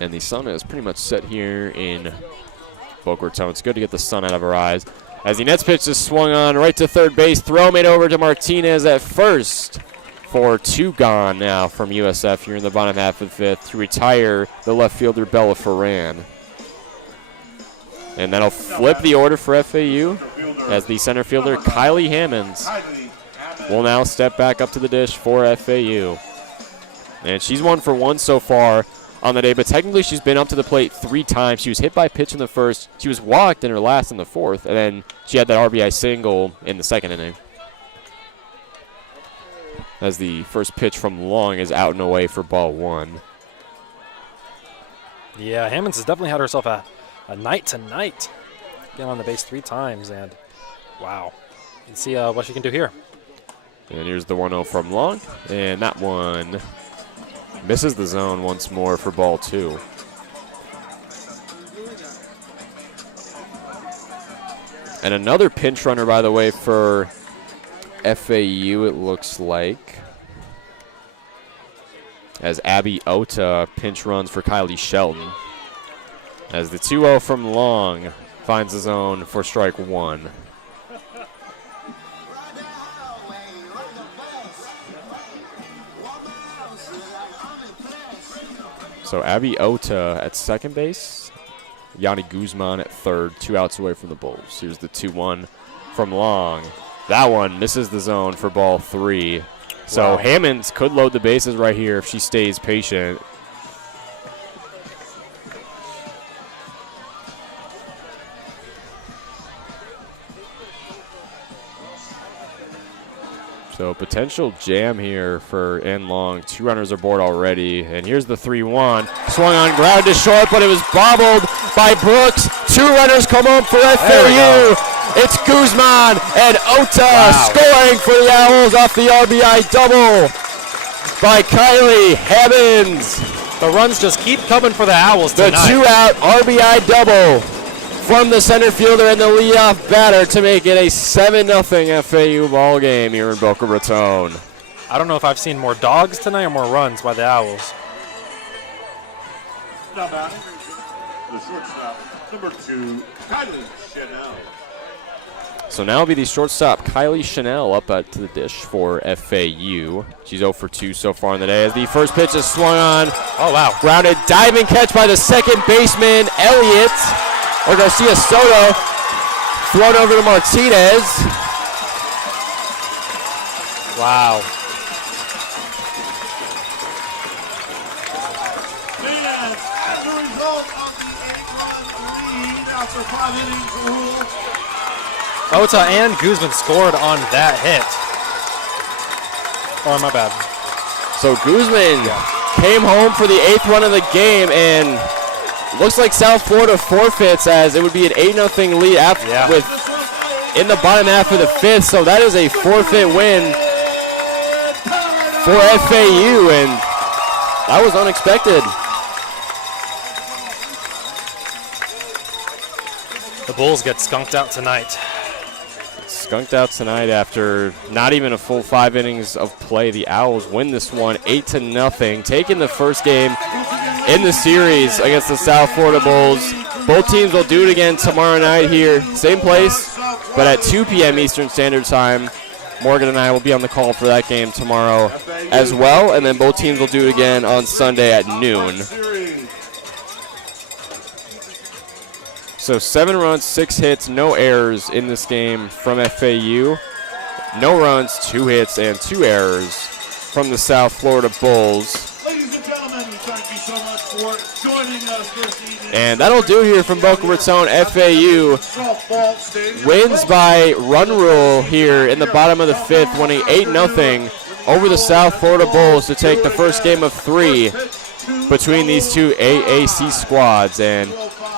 And the sun is pretty much set here in Boca Raton. It's good to get the sun out of our eyes. As the Nets pitch is swung on right to third base. Throw made over to Martinez at first. For 2 gone now from USF here in the bottom half of the 5th to retire the left fielder Bella Ferran. And that'll flip the order for FAU as the center fielder Kylie Hammonds will now step back up to the dish for FAU. And she's 1 for 1 so far on the day, but technically she's been up to the plate 3 times. She was hit by a pitch in the first. She was walked in her last in the 4th, and then she had that RBI single in the second inning. As the first pitch from Long is out and away for ball 1. Yeah, Hammonds has definitely had herself a night tonight. Getting on the base 3 times, and wow. Let's see what she can do here. And here's the 1-0 from Long, and that one misses the zone once more for ball 2. And another pinch runner, by the way, for FAU, it looks like, as Abby Ota pinch runs for Kylie Shelton. As the 2-0 from Long finds the zone for strike 1. So Abby Ota at second base, Yanni Guzman at third, 2 outs away from the Bulls. Here's the 2-1 from Long. That one misses the zone for ball 3. So Hammonds could load the bases right here if she stays patient. So potential jam here for N Long. 2 runners aboard already. And here's the 3-1. Swung on, ground to short, but it was bobbled by Brooks. 2 runners come home for FAU. It's Guzman and Ota scoring for the Owls off the RBI double by Kylie Hammonds. The runs just keep coming for the Owls tonight. The 2-out RBI double from the center fielder and the leadoff batter to make it a 7-0 FAU ball game here in Boca Raton. I don't know if I've seen more dogs tonight or more runs by the Owls. Now batting, the shortstop, number 2, Kylie Chanel. So now will be the shortstop Kylie Chanel up to the dish for FAU. She's 0 for 2 so far in the day as the first pitch is swung on. Oh, wow. Grounded diving catch by the second baseman, Elliott, or Garcia Soto. Thrown over to Martinez. Wow. And as a result of the 8-run lead after 5 innings rule, Ota and Guzman scored on that hit. Oh, my bad. So Guzman came home for the 8th run of the game, and looks like South Florida forfeits as it would be an 8-0 lead after with in the bottom half of the 5th, so that is a forfeit win for FAU, and that was unexpected. The Bulls get skunked out tonight. Skunked out tonight after not even a full 5 innings of play. The Owls win this one 8-0, taking the first game in the series against the South Florida Bulls. Both teams will do it again tomorrow night here, same place, but at 2 p.m. Eastern Standard Time. Morgan and I will be on the call for that game tomorrow as well, and then both teams will do it again on Sunday at noon. So 7 runs, 6 hits, no errors in this game from FAU. No runs, 2 hits, and 2 errors from the South Florida Bulls. Ladies and gentlemen, thank you so much for joining us this evening. And that'll do here from Boca Raton. FAU wins by run rule here in the bottom of the 5th, winning 8-0 over the South Florida Bulls to take the first game of 3 between these two AAC squads. And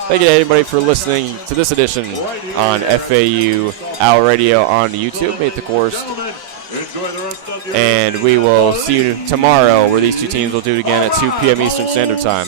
thank you to everybody for listening to this edition on FAU Owl Radio on YouTube. Meet the Korst. And we will see you tomorrow, where these two teams will do it again at 2 p.m. Eastern Standard Time.